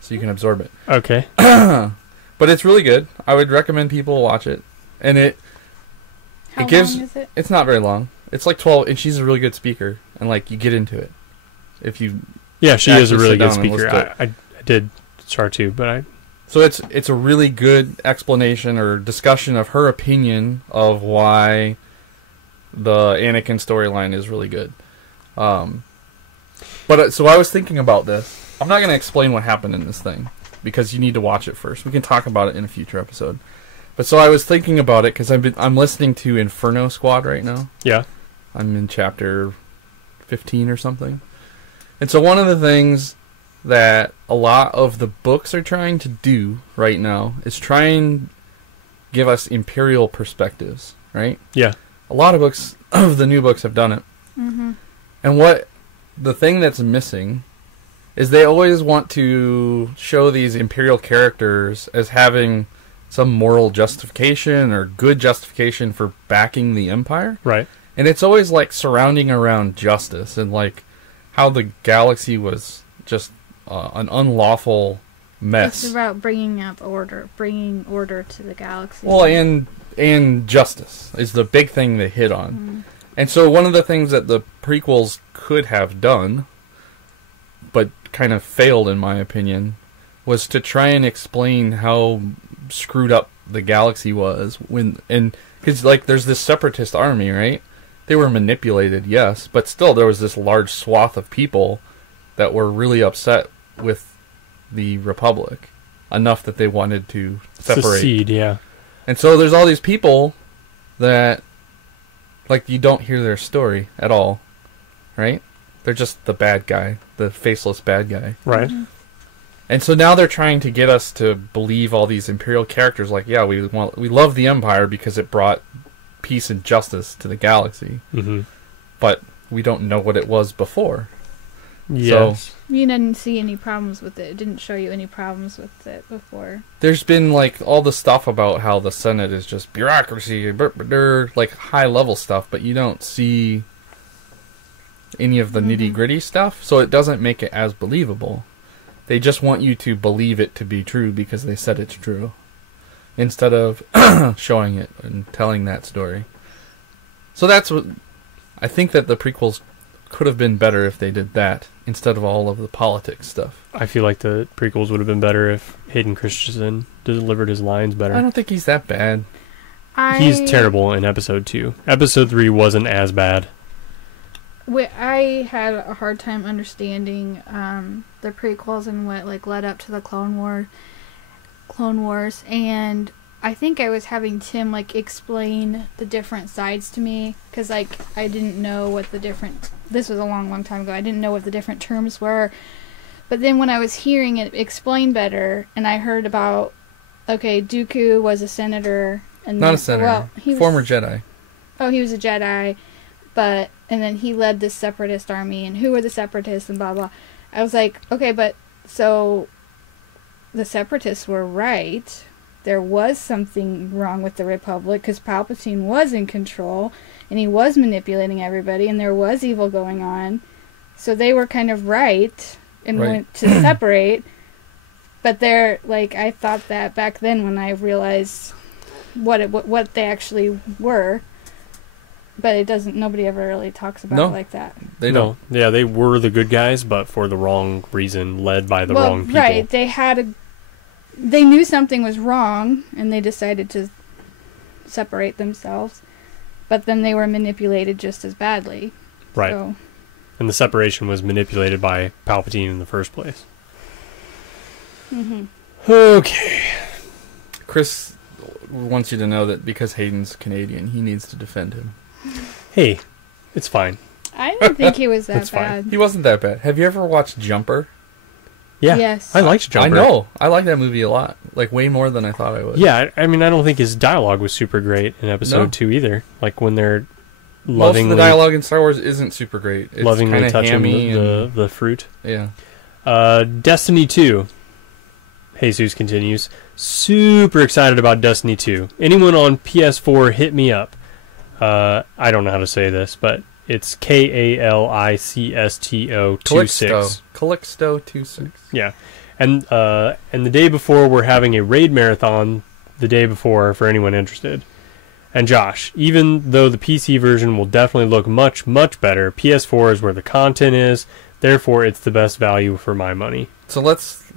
so you can absorb it. Okay. But it's really good. I would recommend people watch it. And How gives- long is it? it's not very long. It's like 12, and she's a really good speaker. And like you get into it. If you Yeah, she is a actually really sit good down and speaker. listen to I did start to, but So it's a really good explanation or discussion of her opinion of why the Anakin storyline is really good. But so I was thinking about this. I'm not going to explain what happened in this thing because you need to watch it first. We can talk about it in a future episode. But so I was thinking about it because I'm listening to Inferno Squad right now. yeah. I'm in chapter 15 or something. And so one of the things that a lot of the books are trying to do right now is try and give us imperial perspectives, right? Yeah. A lot of books, of the new books, have done it. Mm-hmm. And the thing that's missing is they always want to show these imperial characters as having some moral justification or good justification for backing the empire. Right. And it's always like surrounding around justice and like how the galaxy was just an unlawful mess. It's about bringing order to the galaxy. Well, and justice is the big thing they hit on. Mm-hmm. And so one of the things that the prequels could have done, but kind of failed in my opinion, was to try and explain how screwed up the galaxy was because like there's this separatist army, right? They were manipulated, yes, but still there was this large swath of people that were really upset with the Republic enough that they wanted to separate. Secede, yeah. And so there's all these people that like you don't hear their story at all, right? They're just the bad guy, the faceless bad guy. Right. Mm-hmm. And so now they're trying to get us to believe all these imperial characters like, yeah, we love the Empire because it brought peace and justice to the galaxy. Mm-hmm. But we don't know what it was before. Yes. So, you didn't see any problems with it. It didn't show you any problems with it before. there's been like all the stuff about how the Senate is just bureaucracy, like high level stuff, but you don't see any of the nitty-gritty stuff, so it doesn't make it as believable. They just want you to believe it to be true because they said it's true, instead of showing it and telling that story. So that's what I think, that the prequels could have been better if they did that instead of all of the politics stuff. I feel like the prequels would have been better if Hayden Christensen delivered his lines better. I don't think he's that bad. He's terrible in episode 2. Episode 3 wasn't as bad. I had a hard time understanding the prequels and what like led up to the Clone Wars, and I think I was having Tim like explain the different sides to me, because like I didn't know what the different. This was a long time ago. I didn't know what the different terms were, but then when I was hearing it explained better, and I heard about, okay, Dooku was a senator, and Not a senator. Well, Former Jedi. Oh, he was a Jedi, and then he led this separatist army, and who were the separatists, and blah blah. I was like, okay, but so the separatists were right. There was something wrong with the Republic because Palpatine was in control, and he was manipulating everybody, and there was evil going on. So they were kind of right and went to separate. But they're like, I thought that back then when I realized what they actually were. But it doesn't. Nobody ever really talks about it like that. They don't. Yeah, they were the good guys, but for the wrong reason, led by the wrong people. Right. They knew something was wrong, and they decided to separate themselves. But then they were manipulated just as badly. Right. So. And the separation was manipulated by Palpatine in the first place. Mm-hmm. Okay. Chris wants you to know that because Hayden's Canadian, he needs to defend him. Hey, it's fine. I didn't think he was that That's fine. bad. He wasn't that bad. Have you ever watched Jumper? Yeah. Yes. I liked Jumper. I know. I like that movie a lot. Like, way more than I thought I would. Yeah, I mean, I don't think his dialogue was super great in episode 2 either. Like, when they're lovingly... Most of the dialogue in Star Wars isn't super great. It's lovingly touching hammy the fruit. Yeah. Destiny 2. Jesus continues. Super excited about Destiny 2. Anyone on PS4, hit me up. I don't know how to say this, but it's KALICSTO 26. Calixto 26. Yeah. And the day before, we're having a raid marathon the day before for anyone interested. And Josh, even though the PC version will definitely look much, much better, PS4 is where the content is. Therefore, it's the best value for my money. So let's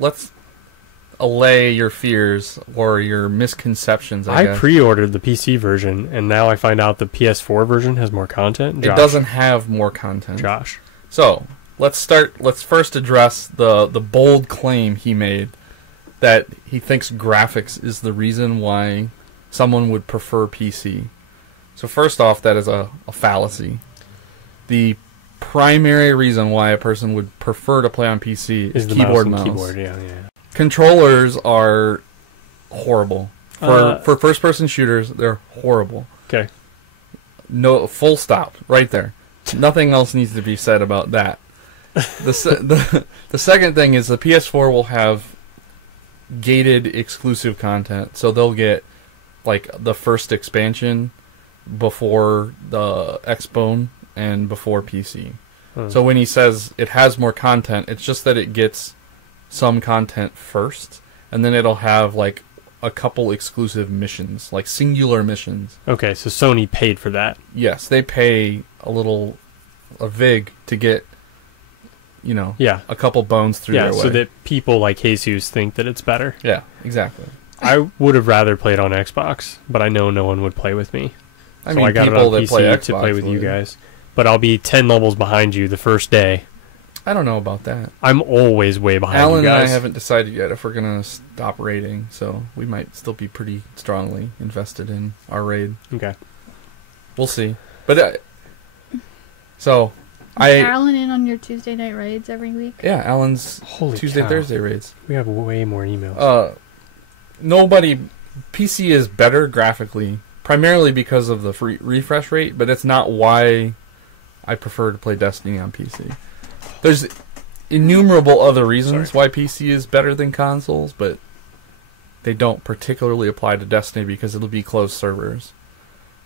allay your fears or your misconceptions, I guess. I pre-ordered the PC version, and now I find out the PS4 version has more content. Josh, it doesn't have more content. Josh. So, let's first address the bold claim he made that he thinks graphics is the reason why someone would prefer PC. So first off, that is a fallacy. The primary reason why a person would prefer to play on PC is the keyboard mouse. mouse. And keyboard, yeah. Controllers are horrible. For first-person shooters, they're horrible. Okay. No, full stop. Right there. Nothing else needs to be said about that. The second thing is the PS4 will have gated exclusive content. So they'll get like the first expansion before the Xbone and before PC. So when he says it has more content, it's just that it gets some content first, and then it'll have like a couple exclusive missions, like singular missions. Okay, so Sony paid for that. Yes, they pay a VIG to get, a couple bones through their way. So that people like Jesus think that it's better. Yeah, exactly. I would have rather played on Xbox, but I know no one would play with me. I So I got it on people that PC play Xbox to play with you would. guys. But I'll be 10 levels behind you the first day. I don't know about that. I'm always way behind Alan you and I guys. haven't decided yet if we're going to stop raiding, so we might still be pretty strongly invested in our raid. Okay. We'll see. But, so, Is Alan in on your Tuesday night raids every week? Yeah, Alan's Holy Tuesday, cow. Thursday raids. We have way more emails. PC is better graphically, primarily because of the free refresh rate, but it's not why I prefer to play Destiny on PC. There's innumerable other reasons why PC is better than consoles, but they don't particularly apply to Destiny because it'll be closed servers.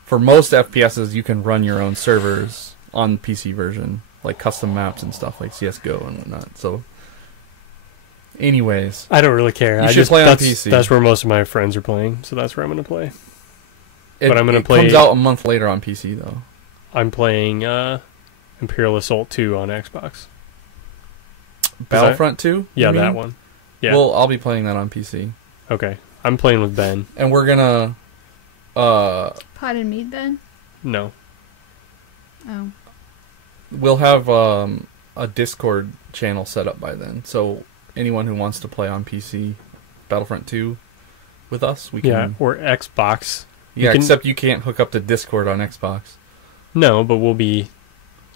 For most FPSs, you can run your own servers on the PC version, like custom maps and stuff like CSGO and whatnot. So, anyways, I don't really care. You should play on PC. That's where most of my friends are playing, so that's where I'm going to play. But I'm going to play. It comes out a month later on PC, though. I'm playing Imperial Assault 2 on Xbox. Battlefront 2? Yeah, that one. Yeah. Well, I'll be playing that on PC. Okay. I'm playing with Ben. And we're gonna Pot and meat, Ben? No. Oh. We'll have a Discord channel set up by then. So anyone who wants to play on PC Battlefront 2 with us, we can. Yeah, or Xbox. Yeah, except you can't hook up to Discord on Xbox. No, but we'll be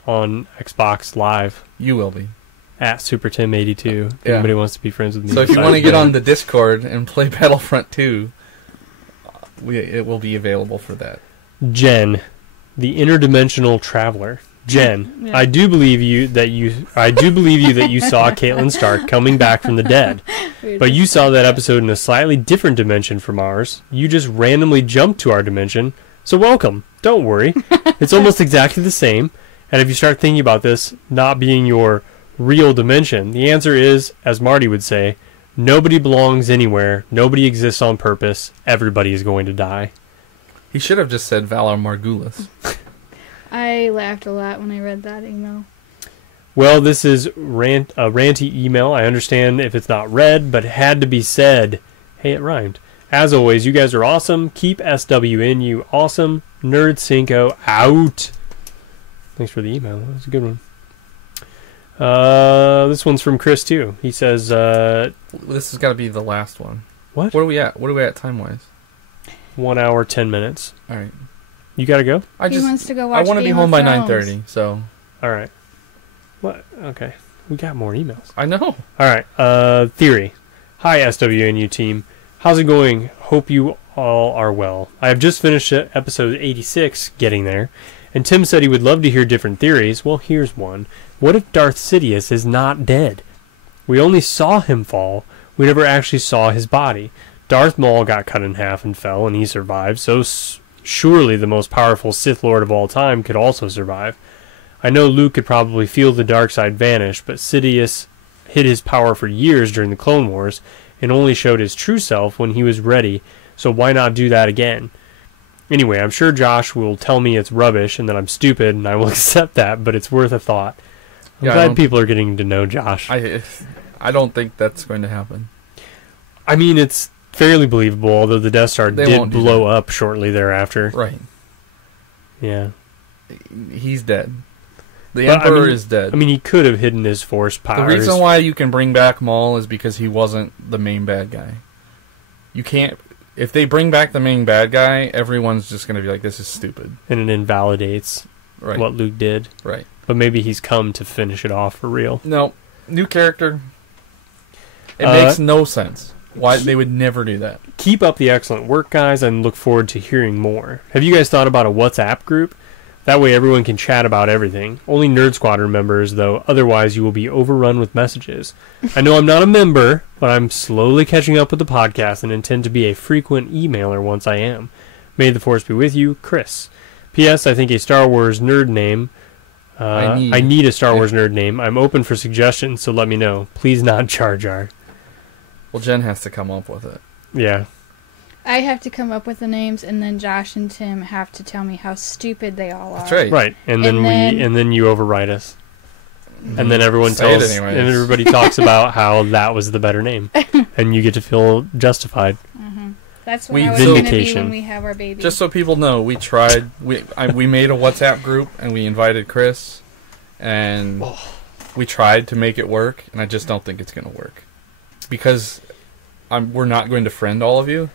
on Xbox Live. You will be. At SuperTim82. If anybody wants to be friends with me. So if you want to get on the Discord and play Battlefront 2, it will be available for that. Jen, the interdimensional traveler. Jen, I do believe you that you saw Caitlin Stark coming back from the dead. But you saw that episode in a slightly different dimension from ours. You just randomly jumped to our dimension. So welcome. Don't worry. It's almost exactly the same. And if you start thinking about this not being your real dimension, the answer is, as Marty would say, nobody belongs anywhere, nobody exists on purpose, everybody is going to die. He should have just said Valar Morghulis. I laughed a lot when I read that email. Well, this is a ranty email. I understand if it's not read, but it had to be said. Hey, it rhymed. As always, you guys are awesome. Keep SWNU awesome. Nerd Cinco out. Thanks for the email. That was a good one. This one's from Chris too. He says, "This has got to be the last one." What? What are we at? What are we at time wise? 1 hour 10 minutes. All right. You gotta go. He wants to go watch. I want to be Game home of by Thrones. 9:30. So. All right. What? Okay. We got more emails. I know. All right. Theory. Hi, SWNU team. How's it going? Hope you all are well. I have just finished episode 86, getting there, and Tim said he would love to hear different theories. Well, here's one. What if Darth Sidious is not dead? We only saw him fall. We never actually saw his body. Darth Maul got cut in half and fell, and he survived, so surely the most powerful Sith Lord of all time could also survive. I know Luke could probably feel the dark side vanish, but Sidious hid his power for years during the Clone Wars, and only showed his true self when he was ready, so why not do that again? Anyway, I'm sure Josh will tell me it's rubbish and that I'm stupid, and I will accept that, but it's worth a thought. I'm glad people are getting to know Josh. I don't think that's going to happen. I mean, it's fairly believable, although the Death Star did blow up shortly thereafter. Right. Yeah. He's dead. The Emperor is dead. I mean, he could have hidden his Force powers. The reason why you can bring back Maul is because he wasn't the main bad guy. You can't... If they bring back the main bad guy, everyone's just going to be like, this is stupid. And it invalidates what Luke did. Right. But maybe he's come to finish it off for real. No. New character. It makes no sense. Why they would never do that. Keep up the excellent work, guys, and look forward to hearing more. Have you guys thought about a WhatsApp group? That way everyone can chat about everything. Only Nerd Squadron members, though, otherwise you will be overrun with messages. I know I'm not a member, but I'm slowly catching up with the podcast and intend to be a frequent emailer once I am. May the Force be with you, Chris. P.S. I think a Star Wars nerd name... I need a Star Wars nerd name. I'm open for suggestions, so let me know. Please not Jar Jar. Well, Jen has to come up with it. Yeah. I have to come up with the names, and then Josh and Tim have to tell me how stupid they all are. That's right. Right, and then you override us, and then everyone tells, and everybody talks about how that was the better name, and you get to feel justified. Mm-hmm. That's what I was going to be when we have our baby. Just so people know, we tried. We made a WhatsApp group, and we invited Chris, and we tried to make it work, and I just don't think it's going to work because we're not going to friend all of you.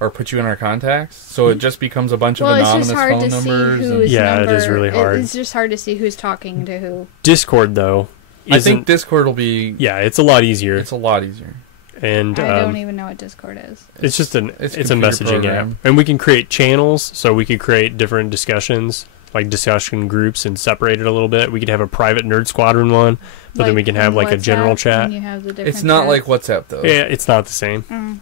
Or put you in our contacts, so it just becomes a bunch of anonymous phone numbers. It is really hard. It's just hard to see who's talking to who. Discord, though, I think Discord will be. Yeah, it's a lot easier. It's a lot easier. And I don't even know what Discord is. It's just it's a messaging app, and we can create channels, so we could create different discussions, like discussion groups, and separate it a little bit. We could have a private Nerd Squadron one, but then we can have like a general chat. It's not like WhatsApp though. Yeah, it's not the same.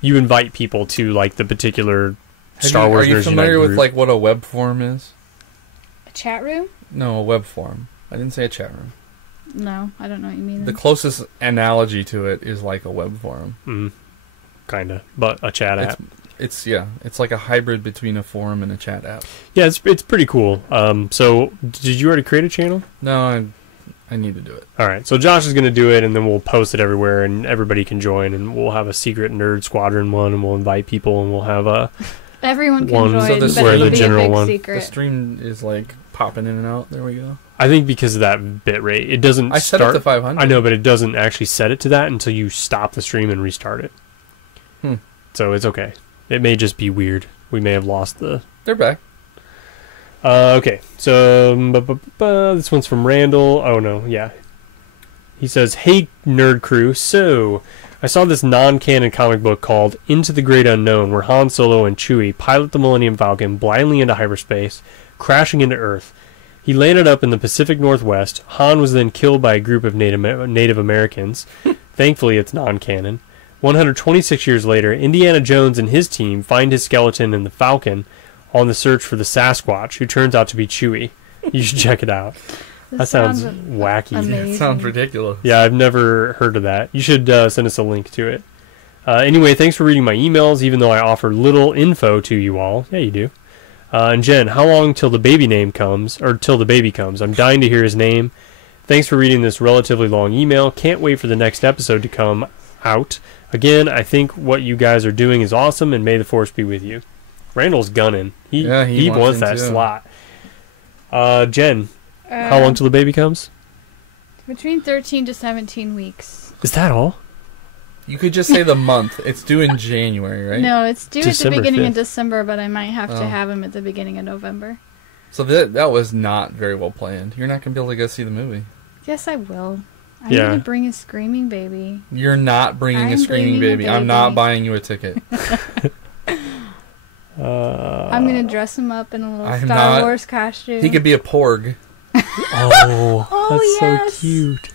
You invite people to like the particular Star Wars Nerds Unite group. Are you familiar with like what a web forum is? A chat room? No, a web forum. I didn't say a chat room. No, I don't know what you mean. The closest analogy to it is like a web forum. Kinda, but a chat app. It's like a hybrid between a forum and a chat app. Yeah, it's pretty cool. So, did you already create a channel? No, I need to do it. All right, so Josh is going to do it, and then we'll post it everywhere, and everybody can join, and we'll have a secret Nerd Squadron one, and we'll invite people, and we'll have a everyone can join. So this where the general one. Secret. The stream is like popping in and out. There we go. I think because of that bit rate, it doesn't. I set it to 500. I know, but it doesn't actually set it to that until you stop the stream and restart it. So it's okay. It may just be weird. We may have lost the. They're back. Okay, so this one's from Randall. Oh no, yeah. He says, "Hey, nerd crew. So, I saw this non-canon comic book called Into the Great Unknown, where Han Solo and Chewie pilot the Millennium Falcon blindly into hyperspace, crashing into Earth. He landed up in the Pacific Northwest. Han was then killed by a group of Native Americans. Thankfully, it's non-canon. 126 years later, Indiana Jones and his team find his skeleton in the Falcon on the search for the Sasquatch, who turns out to be Chewie. You should check it out." That sounds wacky. Amazing. It sounds ridiculous. Yeah, I've never heard of that. You should send us a link to it. Anyway, thanks for reading my emails, even though I offer little info to you all. Yeah, you do. And Jen, how long till the baby comes? I'm dying to hear his name. Thanks for reading this relatively long email. Can't wait for the next episode to come out. Again, I think what you guys are doing is awesome, and may the Force be with you. Randall's gunning. He wants that slot. Jen, how long till the baby comes? Between 13 to 17 weeks. Is that all? You could just say the month. It's due in January, right? No, it's due December at the beginning 5th. of December, but I might have to have him at the beginning of November. So that was not very well planned. You're not going to be able to go see the movie. Yes, I will. I need to bring a screaming baby. You're not bringing a screaming baby. I'm not buying you a ticket. I'm going to dress him up in a little Star Wars costume. He could be a porg. That's yes. so cute.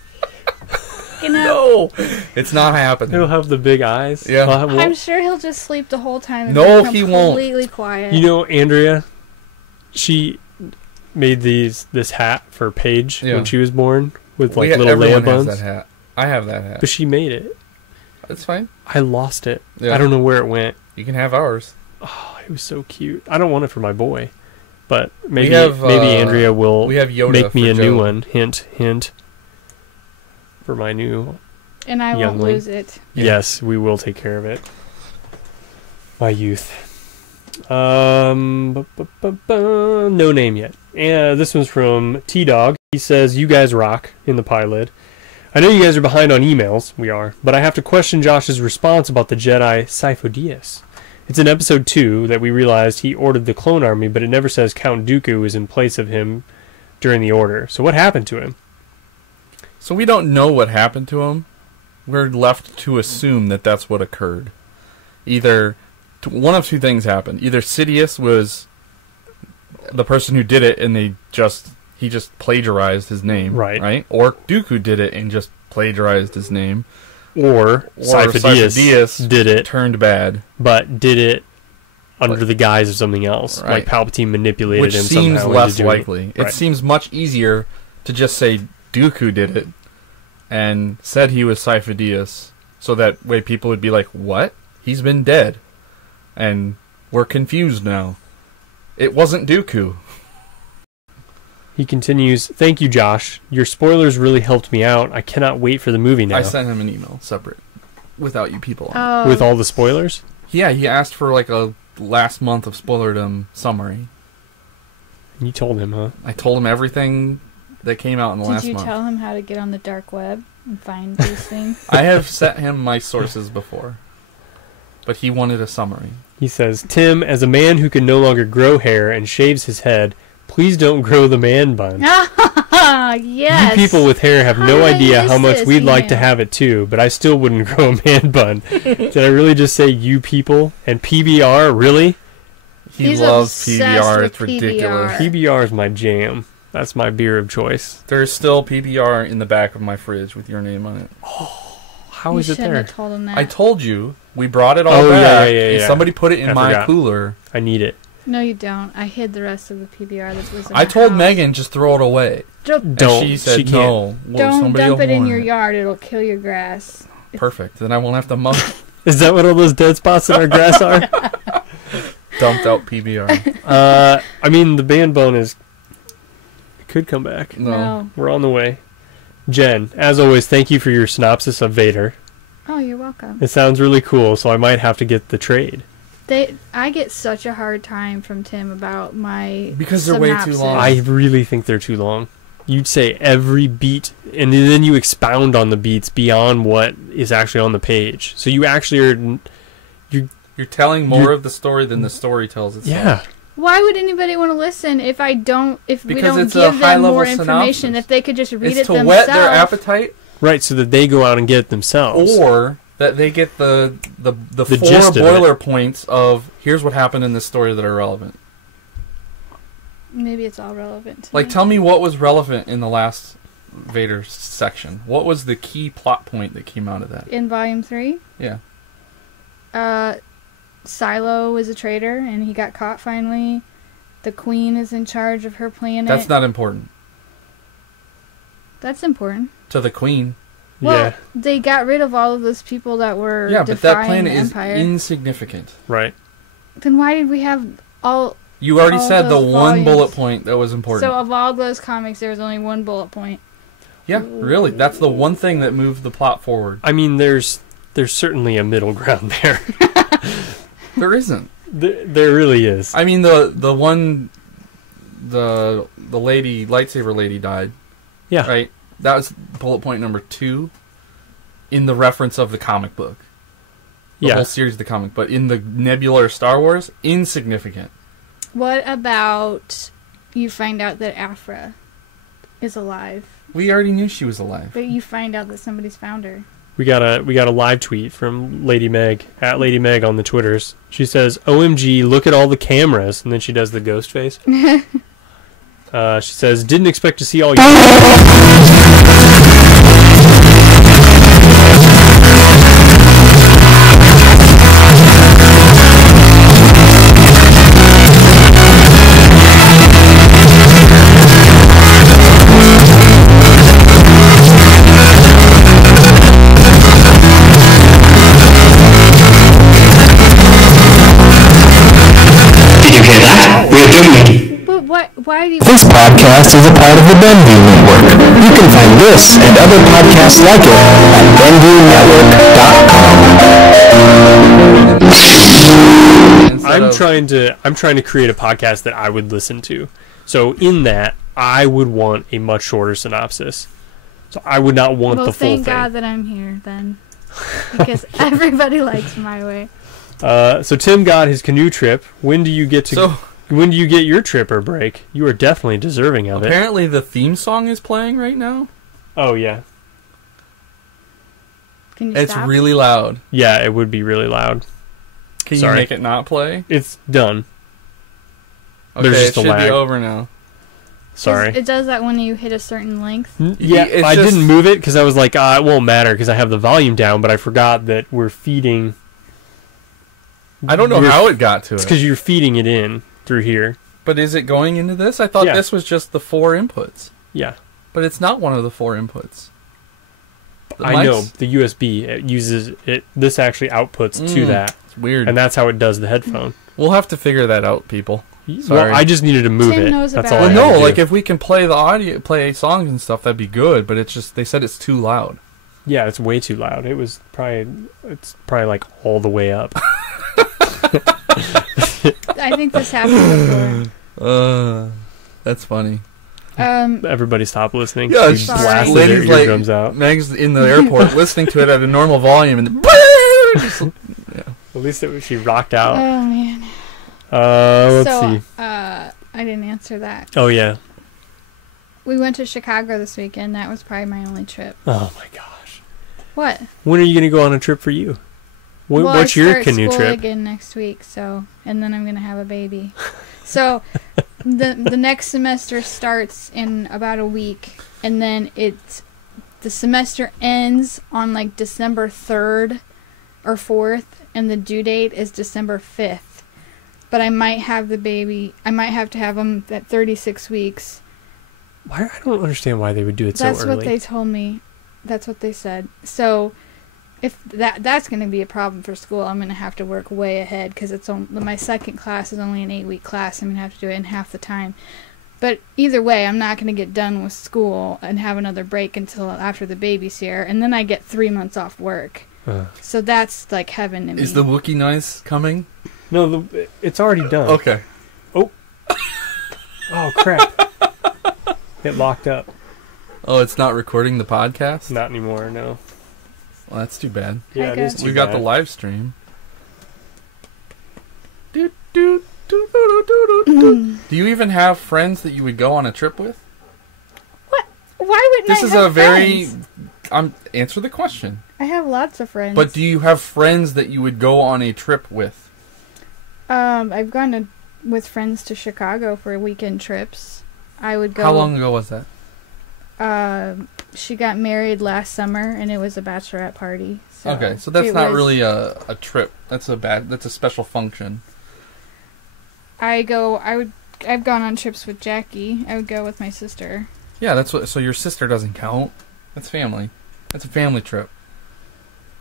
No, it's not happening. He'll have the big eyes. Yeah. I'm sure he'll just sleep the whole time and no, be he won't. completely quiet. You know, Andrea, she made this hat for Paige when she was born with like little lamb buns. Has that hat. I have that hat. But she made it. That's fine. I lost it. Yeah. I don't know where it went. You can have ours. Oh, it was so cute. I don't want it for my boy. But maybe Andrea will make me a new one. Hint, hint. For my new and I youngling. Won't lose it. Yes, we will take care of it. My youth. No name yet. Yeah, this one's from T-Dog. He says, "You guys rock," in the pilot. "I know you guys are behind on emails. We are. But I have to question Josh's response about the Jedi Sifo-Dyas. It's in episode 2 that we realized he ordered the clone army, but it never says Count Dooku is in place of him during the order. So what happened to him? So we don't know what happened to him. We're left to assume that that's what occurred. Either one of two things happened. Either Sidious was the person who did it, and he just plagiarized his name, right? Or Dooku did it and just plagiarized his name. Or Cypher did it, turned bad, but did it under the guise of something else, like Palpatine manipulated him somehow. Which seems less likely. It seems much easier to just say Dooku did it and said he was Cypher, so that way people would be like, "What? He's been dead," and we're confused now. It wasn't Dooku. He continues, "Thank you, Josh. Your spoilers really helped me out. I cannot wait for the movie now." I sent him an email separate, without you people on. With all the spoilers? Yeah, he asked for like a last month of spoilerdom summary. You told him, huh? I told him everything that came out in the last month. Did you tell him how to get on the dark web and find these things? I have sent him my sources before, but he wanted a summary. He says, "Tim, as a man who can no longer grow hair and shaves his head, please don't grow the man bun. Yes. You people with hair have no idea how much we'd like to have it too, but I still wouldn't grow a man bun." Did I really just say you people? And PBR, really? He loves PBR. It's ridiculous. PBR is my jam. That's my beer of choice. There's still PBR in the back of my fridge with your name on it. Oh, how is it there? Have told him that. I told you. We brought it all back. Yeah. Somebody put it in my cooler. I need it. No, you don't. I hid the rest of the PBR that was in I told house. Megan, just throw it away. Don't. And she said, no. Don't dump it in your yard. It'll kill your grass. Perfect. Then I won't have to mow. Is that what all those dead spots in our grass are? Dumped out PBR. I mean, the man bun is... It could come back. No. We're on the way. Jen, as always, thank you for your synopsis of Vader. Oh, you're welcome. It sounds really cool, so I might have to get the trade. I get such a hard time from Tim about my because they're way too long. I really think they're too long. You'd say every beat, and then you expound on the beats beyond what is actually on the page. So you actually are... You're telling more of the story than the story tells itself. Yeah. Why would anybody want to listen if we don't give them more information? Synopsis. If they could just read it themselves. It's to whet their appetite. Right, so that they go out and get it themselves. Or that they get the four gist boiler points of here's what happened in this story that are relevant. Maybe it's all relevant. Like, tell me what was relevant in the last Vader section. What was the key plot point that came out of that? In Volume 3? Yeah. Silo was a traitor, and he got caught finally. The Queen is in charge of her planet. That's not important. That's important. To the Queen. Well, they got rid of all of those people that were but that planet the Empire. is insignificant. Right. Then why did we have all... You already said the one volumes? bullet point that was important. So of all those comics, there was only one bullet point. Yeah, really. That's the one thing that moved the plot forward. I mean, there's certainly a middle ground there. There isn't. There really is. I mean, the lady, lightsaber lady died. Yeah. Right? That was bullet point number 2 in the reference of the comic book. The whole series of the comic. But in the Nebula Star Wars, insignificant. What about you find out that Afra is alive? We already knew she was alive. But you find out that somebody's found her. We got a live tweet from Lady Meg, at Lady Meg on the Twitters. She says, "OMG, look at all the cameras," and then she does the ghost face. She says, "Didn't expect to see all your..." Why do you... This podcast is a part of the BenView Network. You can find this and other podcasts like it at BenViewNetwork.com. I'm trying to create a podcast that I would listen to. So in that, I would want a much shorter synopsis. So I would not want the full thing. Thank God that I'm here then. Because everybody likes my way. So Tim got his canoe trip. When do you get So your trip or break? You are definitely deserving of it. apparently the theme song is playing right now. Oh yeah. Can you It's stop? really loud. Yeah, it would be really loud. Can Sorry. you make it not play? It's done. Okay, There's just it a should lag. be over now. Sorry. It does that when you hit a certain length. Yeah, It's I just- didn't move it because I was like, it won't matter because I have the volume down, but I forgot that we're feeding. I don't know how it got to It's it. because you're feeding it in through here. But is it going into this? I thought Yeah. this was just the 4 inputs. Yeah. But it's not one of the 4 inputs. The I know mic's- the USB it uses it. This actually outputs to that, It's weird. and that's how it does the headphone. We'll have to figure that out, people. Sorry. Well, I just needed to move Tim it. knows That's about all. it. I Well, had no, to like do. if we can play the audio, play songs and stuff, that'd be good. But it's just they said it's too loud. Yeah, it's way too loud. It's probably like all the way up. I think this happened before. That's funny. Everybody stop listening. Yeah, You it's Sorry. blasted their Lady's like eardrums out. Meg's in the airport listening to it at a normal volume, and just, At least she rocked out. Oh man. Let's so, see. I didn't answer that. Oh yeah. We went to Chicago this weekend. That was probably my only trip. Oh my gosh. What? When are you gonna go on a trip for you? Well, What's I your start canoe school trip? again next week, and then I'm gonna have a baby. So the next semester starts in about a week, and then the semester ends on like December 3rd or 4th, and the due date is December 5th. But I might have the baby. I might have to have him at 36 weeks. Why? I don't understand why they would do it so That's early. what they told me. That's what they said. So if that's going to be a problem for school, I'm going to have to work way ahead because my second class is only an 8-week class. I'm going to have to do it in half the time. But either way, I'm not going to get done with school and have another break until after the baby's here, and then I get 3 months off work. So that's like heaven to me. is the Wookiee noise coming? No, it's already done. Okay. Oh crap! It locked up. Oh, it's not recording the podcast? Not anymore. No. Well, that's too bad. Yeah, it is Good. too We got bad. the live stream. Do you even have friends that you would go on a trip with? What? Why wouldn't This I is have a very... friends? Answer the question. I have lots of friends. But do you have friends that you would go on a trip with? I've gone with friends to Chicago for weekend trips. I would go. How long ago was that? She got married last summer, and it was a bachelorette party. So Okay, so that's it not was- really a trip. That's a special function. I've gone on trips with Jackie. I would go with my sister. Yeah, that's what. So your sister doesn't count. That's family. That's a family trip.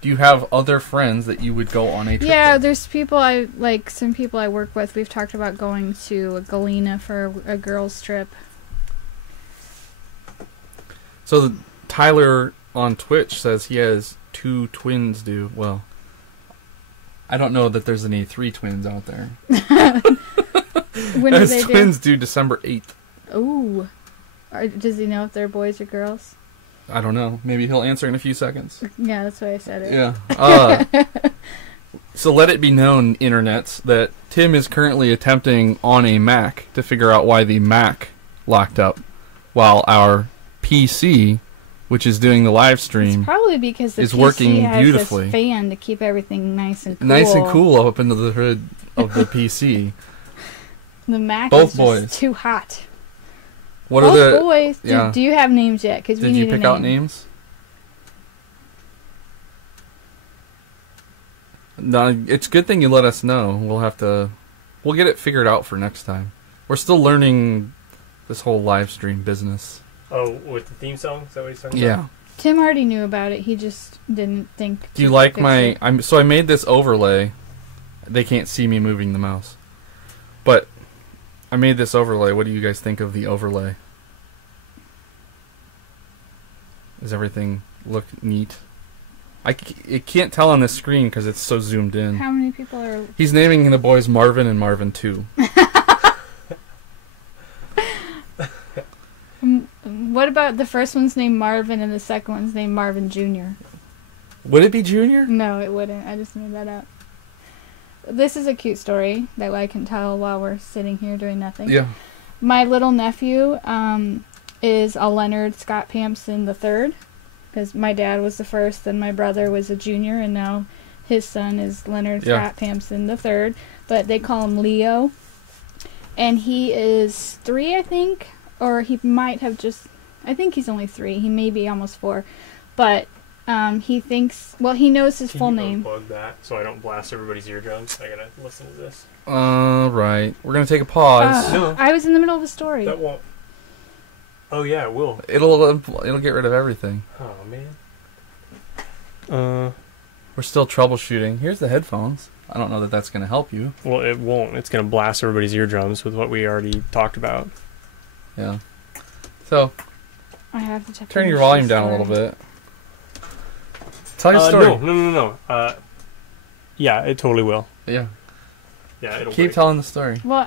Do you have other friends that you would go on a trip Yeah, with? there's some people I work with. We've talked about going to Galena for a girls' trip. So Tyler on Twitch says he has 2 twins due. Well, I don't know that there's any 3 twins out there. When do His they twins due December 8th. do? Ooh. Does he know if they're boys or girls? I don't know. Maybe he'll answer in a few seconds. Yeah, that's why I said it. Yeah. So let it be known, internets, that Tim is currently attempting on a Mac to figure out why the Mac locked up, while our PC, which is doing the live stream, It's probably because the is PC working has beautifully. this fan to keep everything nice and cool. nice and cool up into the hood of the PC. The Mac Both is boys. just too hot. What Both are the? boys. yeah. Do you have names yet? Because we Did need you a pick name. out names? No, it's a good thing you let us know. We'll get it figured out for next time. We're still learning this whole live stream business. Oh, with the theme song? Is that what he's talking Yeah. Tim already knew about it. He just didn't think. Do you to like fix my? it. I made this overlay. They can't see me moving the mouse, but I made this overlay. What do you guys think of the overlay? Does everything look neat? It can't tell on this screen because it's so zoomed in. How many people are? He's naming the boys Marvin and Marvin 2. What about the first one's named Marvin and the second one's named Marvin Jr.? Would it be Junior? No, it wouldn't. I just made that up. this is a cute story that I can tell while we're sitting here doing nothing. Yeah. My little nephew is a Leonard Scott Pampson III, because my dad was the first, and my brother was a junior, and now his son is Leonard Scott Pampson III, but they call him Leo. And he is 3, I think, or he might have just, I think he's only 3. He may be almost 4, but he thinks, well, he knows his full name. Can you unplug that so I don't blast everybody's eardrums? I gotta listen to this. Right. We're gonna take a pause. No. I was in the middle of a story. That won't. Oh yeah, it will. It'll get rid of everything. Oh man. We're still troubleshooting. Here's the headphones. I don't know that that's gonna help you. Well, it won't. It's gonna blast everybody's eardrums with what we already talked about. Yeah. So I have to turn your volume down a little bit. Tell your story. No. Yeah, it totally will. Yeah. Yeah, it'll Keep telling the story. Well,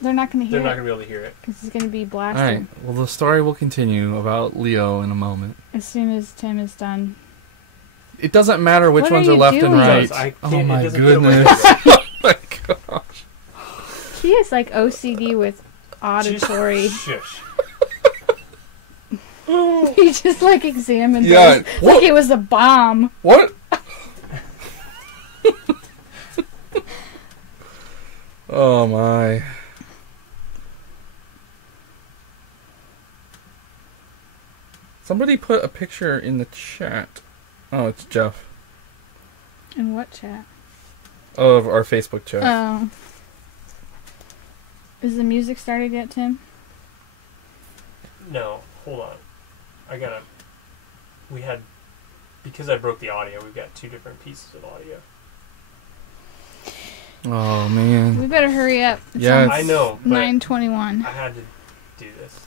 they're not going to hear They're not it. gonna be able to hear it. Because it's going to be blasted. Alright. Well, the story will continue about Leo in a moment. As soon as Tim is done. It doesn't matter which What ones are are you left and doing? right. I Oh can't- it my doesn't fit my goodness. head. Oh my gosh. He is like OCD with auditory. Shush. He just like examined Yeah, those what? like it was a bomb. What? Oh my. Somebody put a picture in the chat. Oh, it's Jeff. In what chat? Of our Facebook chat. Oh. Is the music started yet, Tim? No, hold on. Because I broke the audio, we've got 2 different pieces of audio. Oh man. We better hurry up. It's Yeah, almost I know, but 9:21. I had to do this.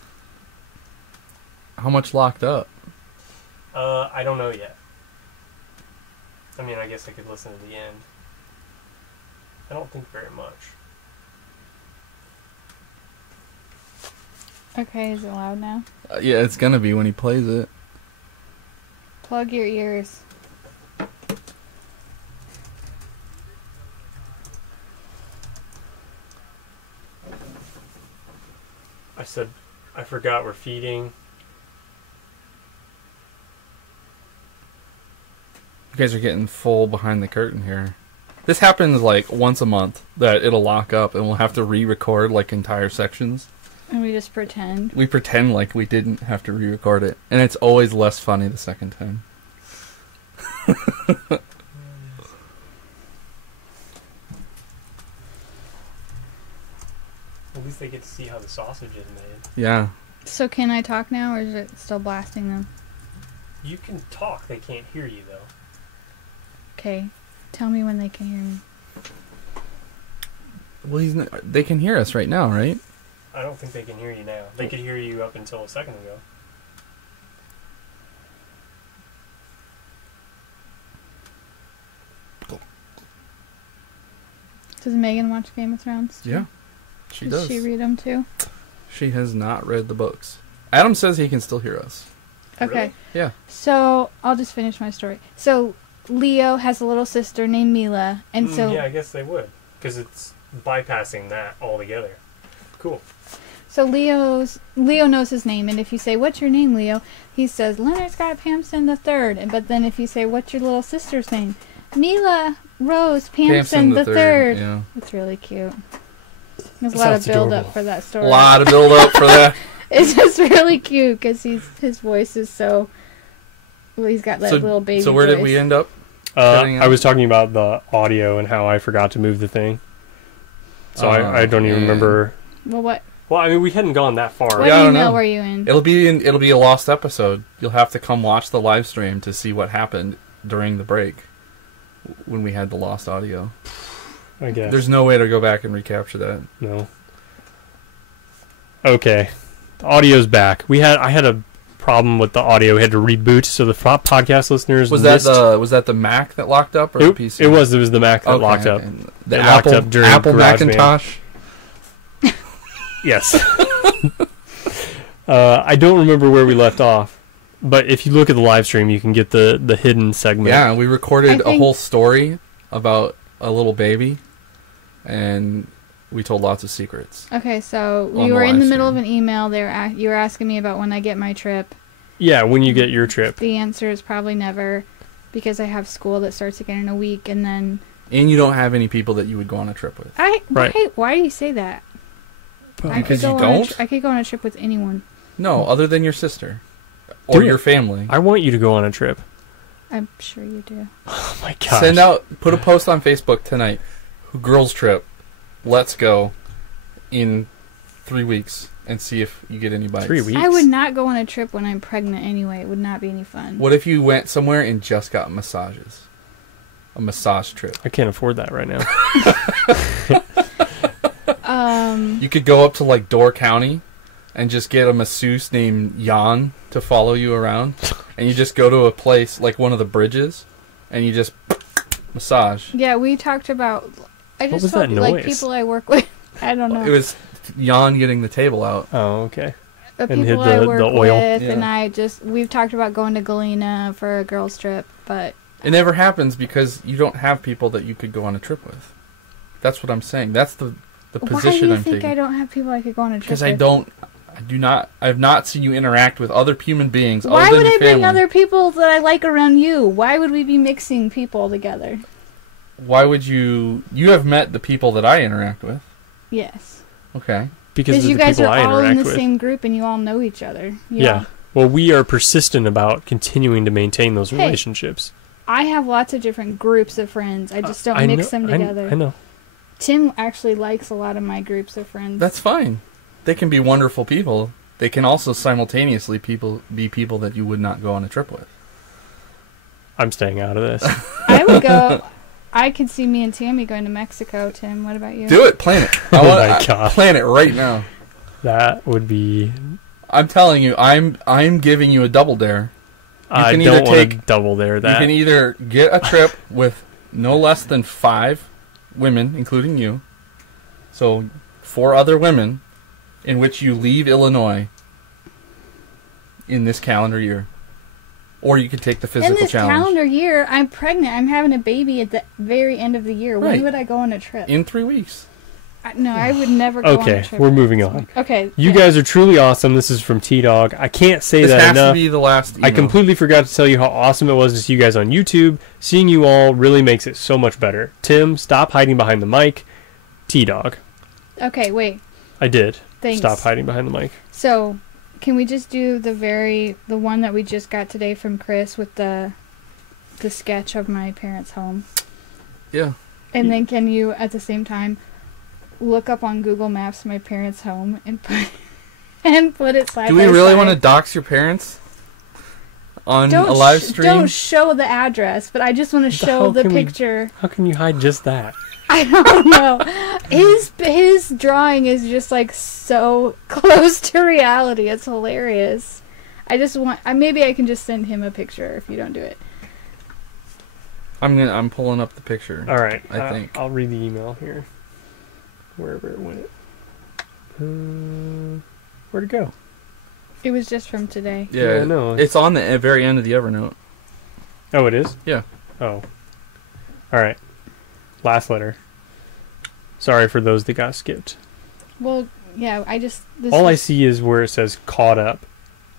How much locked up? I don't know yet. I mean, I guess I could listen to the end. I don't think very much. Okay, is it loud now? Yeah, it's gonna be when he plays it. Plug your ears. I said, I forgot we're feeding. You guys are getting full behind the curtain here. This happens like once a month that it'll lock up and we'll have to re-record like entire sections. And we just pretend. We pretend like we didn't have to re-record it. And it's always less funny the second time. At least they get to see how the sausage is made. Yeah. So can I talk now, or is it still blasting them? You can talk, they can't hear you though. Okay. Tell me when they can hear me. Well, they can hear us right now, right? I don't think they can hear you now. They could hear you up until a second ago. Does Megan watch Game of Thrones? Yeah. She does. Does she read them too? She has not read the books. Adam says he can still hear us. Okay. Really? Yeah. So I'll just finish my story. So Leo has a little sister named Mila, and so Yeah, I guess they would. Because it's bypassing that altogether. Cool. so Leo knows his name, and if you say, "What's your name, Leo?" he says, "Leonard Scott Pampson III." But then if you say, "What's your little sister's name?" "Mila Rose Pampson the Third." Yeah. It's really cute. There's a lot of Sounds build adorable. up for that A story. lot of build up for that. It's just really cute because his voice is so. Well, he's got that little baby. So where did voice. we end up? I was talking about the audio and how I forgot to move the thing. So I don't even remember. Well, what Well, I mean, we hadn't gone that far. Yeah, I don't email know. were you in? It'll be a lost episode. You'll have to come watch the live stream to see what happened during the break when we had the lost audio. I guess. There's no way to go back and recapture that. No. Okay. The audio's back. I had a problem with the audio. We had to reboot, so the podcast listeners Was missed. that the Mac that locked up or the PC? It was the Mac that Okay, locked up. okay. The It locked Apple up during Apple GarageBand. Macintosh. Yes. I don't remember where we left off, but if you look at the live stream, you can get the hidden segment. Yeah, we recorded I a think- whole story about a little baby, and we told lots of secrets. Okay, so On we the were in live the middle stream. of an email. You were asking me about when I get my trip. Yeah, when you get your trip. The answer is probably never, because I have school that starts again in a week, and then And you don't have any people that you would go on a trip with. Right. Why do you say that? Because you don't? I could go on a trip with anyone. No, other than your sister. Or Do your it. family. I want you to go on a trip. I'm sure you do. Oh my gosh. Put a post on Facebook tonight. Girls trip. Let's go in 3 weeks and see if you get any bites. 3 weeks. I would not go on a trip when I'm pregnant anyway. It would not be any fun. What if you went somewhere and just got massages? A massage trip. I can't afford that right now. You could go up to like Door County and just get a masseuse named Jan to follow you around. And you just go to a place like one of the bridges and you just massage. Yeah, we talked about. I What just was told that you, like noise? people I work with. I don't know. It was Jan getting the table out. Oh, okay. The and people hid I the work oil. with, Yeah. and we've talked about going to Galena for a girls trip, but It never happens because you don't have people that you could go on a trip with. That's what I'm saying. That's the why do position you I'm think taking. I don't have people I could go on a trip Because with? I've not seen you interact with other human beings Why other than would your I bring family. other people that I like around you? Why would we be mixing people together? Why would you have met the people that I interact with. Yes. Okay. Because Because of you the guys people are I all in interact the with. same group and you all know each other. Yeah. Well, we are persistent about continuing to maintain those Hey. relationships. I have lots of different groups of friends. I just don't I mix know- them together. I know. Tim actually likes a lot of my groups of friends. That's fine. They can be wonderful people. They can also simultaneously be people that you would not go on a trip with. I'm staying out of this. I would go. I could see me and Tammy going to Mexico. Tim, what about you? Do it. Plan it. Oh my God. Plan it right now. That would be... I'm telling you, I'm giving you a double dare. I can don't either want to take- double dare You that. can either get a trip with no less than 5 women, including you. So 4 other women in which you leave Illinois in this calendar year. Or you could take the physical In this challenge. calendar year, I'm pregnant. I'm having a baby at the very end of the year. When Right. would I go on a trip? In 3 weeks. No, I would never go on a Okay, trip. we're moving on. Okay. You yeah. guys are truly awesome. This is from T-Dog. I can't say This that has to enough. be the last email. I completely forgot to tell you how awesome it was to see you guys on YouTube. Seeing you all really makes it so much better. Tim, stop hiding behind the mic. T-Dog. Okay, wait. I did. Thanks. Stop hiding behind the mic. So, can we just do the one that we just got today from Chris with the sketch of my parents' home? Yeah. And then can you, at the same time, look up on Google Maps my parents' home and put it side Do by we really side? want to dox your parents on Don't a live sh- stream? Don't show the address, but I just want to show hell the can we- picture. How can you hide just that? I don't know. His drawing is just like so close to reality. It's hilarious. I just want. Maybe I can just send him a picture if you don't do it. I'm pulling up the picture. All right. I think. I'll read the email here. Wherever it went. Where'd it go? It was just from today. Yeah, I know. It's on the very end of the Evernote. Oh, it is? Yeah. Oh. All right. Last letter. Sorry for those that got skipped. Well, yeah. All I see is where it says caught up,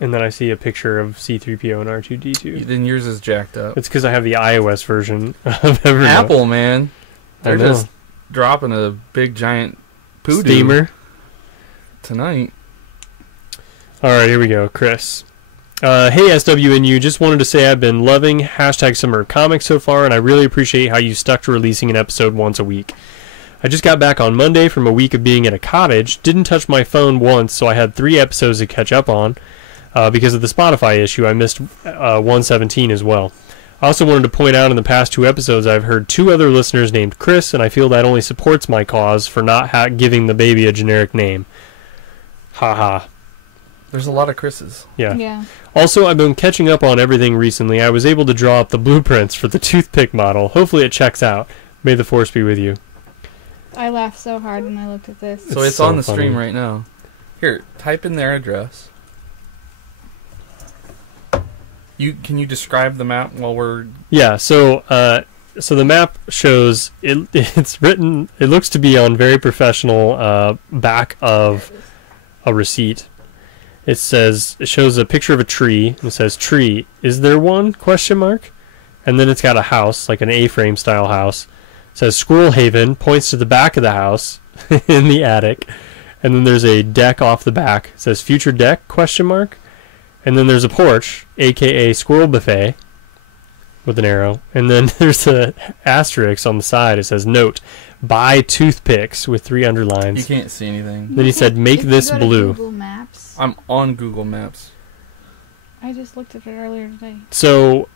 and then I see a picture of C-3PO and R2-D2. Then yours is jacked up. It's because I have the iOS version of Evernote. Apple, man. They're I know. just dropping a big giant poo Steamer. tonight. All right, here we go. Chris. Hey, SWNU. Just wanted to say I've been loving #Summer Comics so far, and I really appreciate how you stuck to releasing an episode once a week. I just got back on Monday from a week of being at a cottage. Didn't touch my phone once, so I had 3 episodes to catch up on. Because of the Spotify issue, I missed 117 as well. I also wanted to point out in the past 2 episodes I've heard 2 other listeners named Chris, and I feel that only supports my cause for not giving the baby a generic name. Haha. There's a lot of Chris's. Yeah. Yeah. Also, I've been catching up on everything recently. I was able to draw up the blueprints for the toothpick model. Hopefully it checks out. May the force be with you. I laughed so hard when I looked at this. So It's it's so on the funny. stream right now. Here, type in their address. Can you describe the map while we're... Yeah, so So the map shows it. It's written. It looks to be on very professional back of a receipt. It shows a picture of a tree. And it says, "Tree, is there one?" ? And then it's got a house, like an A-frame style house. It says Squirrel Haven, points to the back of the house in the attic. And then there's a deck off the back. It says future deck, ? And then there's a porch, aka Squirrel Buffet, with an arrow. And then there's a asterisk on the side. It says note, buy toothpicks with 3 underlines. You can't see anything. Then he said, make If you this go to blue. Google Maps. I'm on Google Maps. I just looked at it earlier today. So,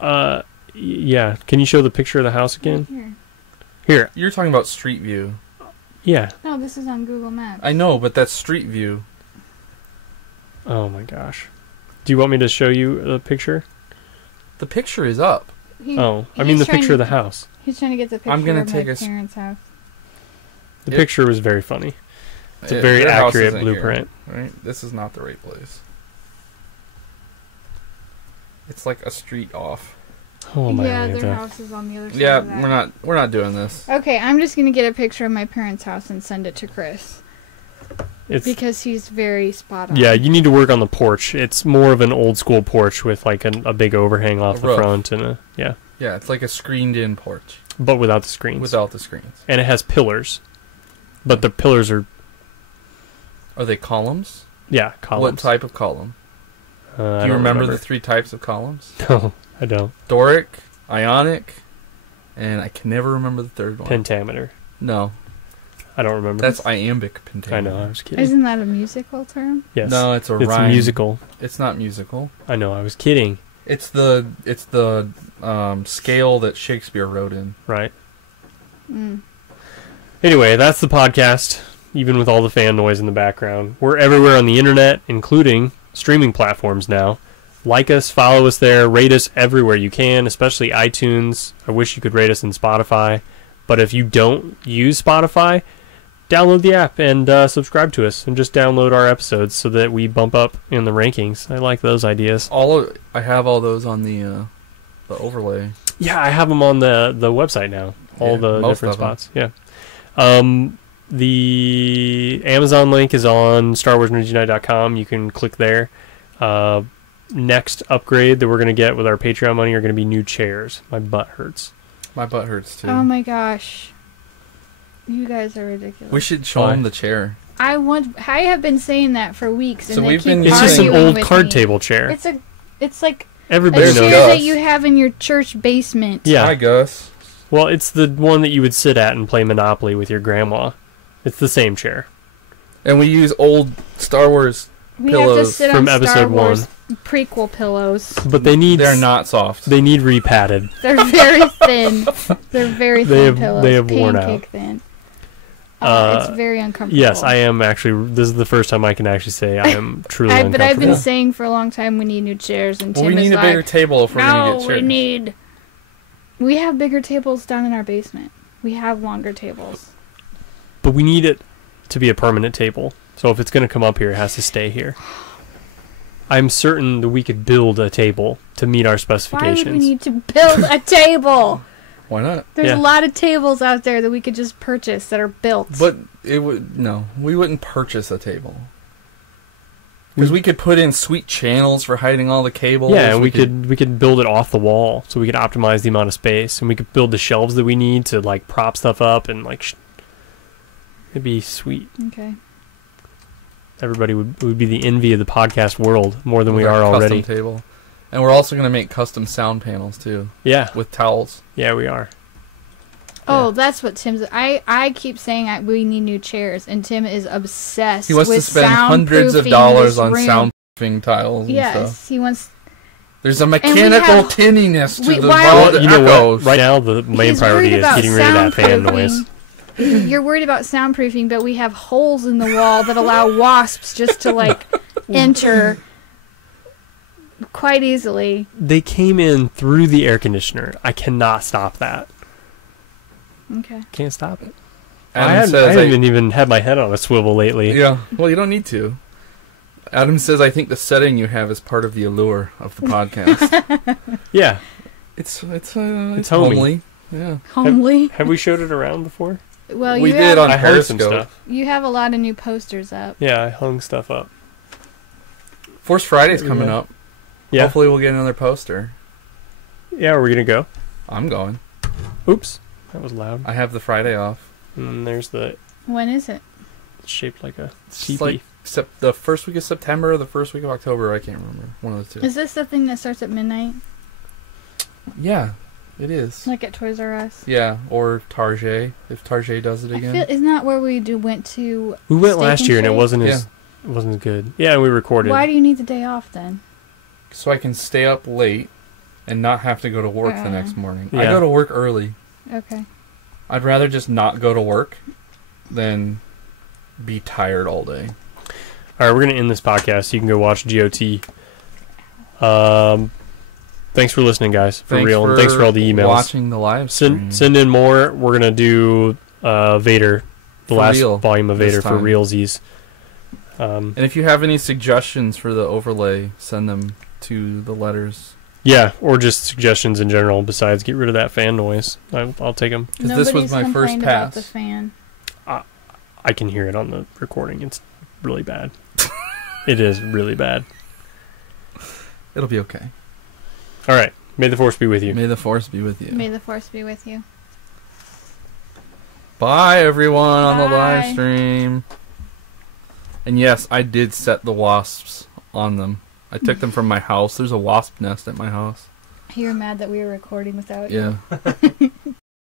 yeah. Can you show the picture of the house again? Right Here. You're talking about Street View. Yeah. No, this is on Google Maps. I know, but that's Street View. Oh my gosh. Do you want me to show you the picture? The picture is up. I mean the picture of the house. He's trying to get the picture I'm gonna of take my a parents' house. The picture was very funny. It's a very Their house accurate isn't blueprint. Here, right? This is not the right place. It's like a street off. Oh my Yeah, god. their house is on the other side Yeah, of that. we're not doing this. Okay, I'm just gonna get a picture of my parents' house and send it to Chris. Because he's very spot on. Yeah, you need to work on the porch. It's more of an old school porch with like a big overhang off the roof. front and Yeah, it's like a screened-in porch. But without the screens. Without the screens. And it has pillars. But the pillars are... Are they columns? Yeah, columns. What type of column? Do Do you remember the 3 types of columns? No, I don't. Doric, Ionic, and I can never remember the third one. Pentameter. No. I don't remember. That's iambic pentameter. I know, I was kidding. Isn't that a musical term? Yes. No, it's a It's rhyme. musical. It's not musical. I know, I was kidding. It's the scale that Shakespeare wrote in. Right. Mm. Anyway, that's the podcast, even with all the fan noise in the background. We're everywhere on the internet, including streaming platforms now. Like us, follow us there, rate us everywhere you can, especially iTunes. I wish you could rate us in Spotify. But if you don't use Spotify, download the app and subscribe to us and just download our episodes so that we bump up in the rankings. I like those ideas. I have all those on the overlay. Yeah, I have them on the website now. All the different spots. Yeah. The Amazon link is on StarWarsNerdUnite.com. You can click there. Next upgrade that we're going to get with our Patreon money are going to be new chairs. My butt hurts. My butt hurts too. Oh my gosh. You guys are ridiculous. We should show them the chair. I have been saying that for weeks, and So they we've keep been It's just an arguing old with card me. table chair. It's like Everybody a knows. chair Gus. that you have in your church basement. Yeah. Hi, Gus. Well, it's the one that you would sit at and play Monopoly with your grandma. It's the same chair. And we use old Star Wars We have to pillows sit from on episode Star Wars 1. prequel pillows. But they need... They're not soft. They need repadded. They're very thin. They're very thin They have- pillows. they have worn Pancake out. thin. Uh, It's very uncomfortable. Yes, I am actually... This is the first time I can actually say I am truly But I've uncomfortable. been saying for a long time we need new chairs, and Well, Tim we is need a like, bigger table if we're going to get chairs. We have bigger tables down in our basement. We have longer tables. But we need it to be a permanent table. So if it's going to come up here, it has to stay here. I'm certain that we could build a table to meet our Why specifications. would we need to build a table? Why not? There's Yeah. a lot of tables out there that we could just purchase that are built. But we wouldn't purchase a table. Because we could put in sweet channels for hiding all the cables. Yeah, and we could build it off the wall, so we could optimize the amount of space, and we could build the shelves that we need to like prop stuff up, and like it'd be sweet. Okay. Everybody would be the envy of the podcast world more than we with are our already. custom table. And we're also going to make custom sound panels too, Yeah, with towels. yeah, we are. Oh, Yeah. that's what Tim's... I keep saying we need new chairs, and Tim is obsessed He wants with to spend hundreds of soundproofing dollars this on room. soundproofing tiles and Yes, stuff. he wants... There's a we mechanical have- tinniness to the why- wall Well, that you know echoes. what? Right now, the main He's priority worried is about getting rid of that fan soundproofing. noise. You're worried about soundproofing, but we have holes in the wall that allow wasps just to, like, enter quite easily. They came in through the air conditioner. I cannot stop that. Okay. Can't stop it. Adam I haven't even had my head on a swivel lately. Yeah, well, you don't need to. Adam says, I think the setting you have is part of the allure of the podcast. Yeah. It's homey. homely. Yeah. Homely. Have we showed it around before? Well, We you did have, on I hung some Periscope. stuff. you have a lot of new posters up. Yeah, I hung stuff up. Force Friday's coming up. Yeah. Hopefully we'll get another poster. Yeah, are we going to go? I'm going. Oops. That was loud. I have the Friday off. And then there's the When is it? shaped like a It's teepee. like the first week of September or the first week of October. I can't remember. One of the two. Is this the thing that starts at midnight? Yeah, it is. Like at Toys R Us? Yeah, or Target, if Target does it I again. feel, isn't that where we went to? We went Steak last and year and it Shake? wasn't as good. Yeah, we recorded. Why do you need the day off then? So I can stay up late and not have to go to work the next morning. I Yeah. go to work early. Okay. I'd rather just not go to work than be tired all day. All right, we're going to end this podcast. You can go watch GOT. Thanks for listening, guys. For real. And thanks for all the emails. Watching the live stream. Send in more. We're going to do Vader, the For last real volume of this Vader for time. realsies. And if you have any suggestions for the overlay, send them to the letters. Yeah, or just suggestions in general besides get rid of that fan noise. I'll take them. Because this was my first complained about pass. the fan. I can hear it on the recording. It's really bad. It is really bad. It'll be okay. All right. May the Force be with you. May the Force be with you. May the Force be with you. Bye, everyone, on the Bye. live stream. And yes, I did set the wasps on them. I took them from my house. There's a wasp nest at my house. You're mad that we were recording without you. Yeah.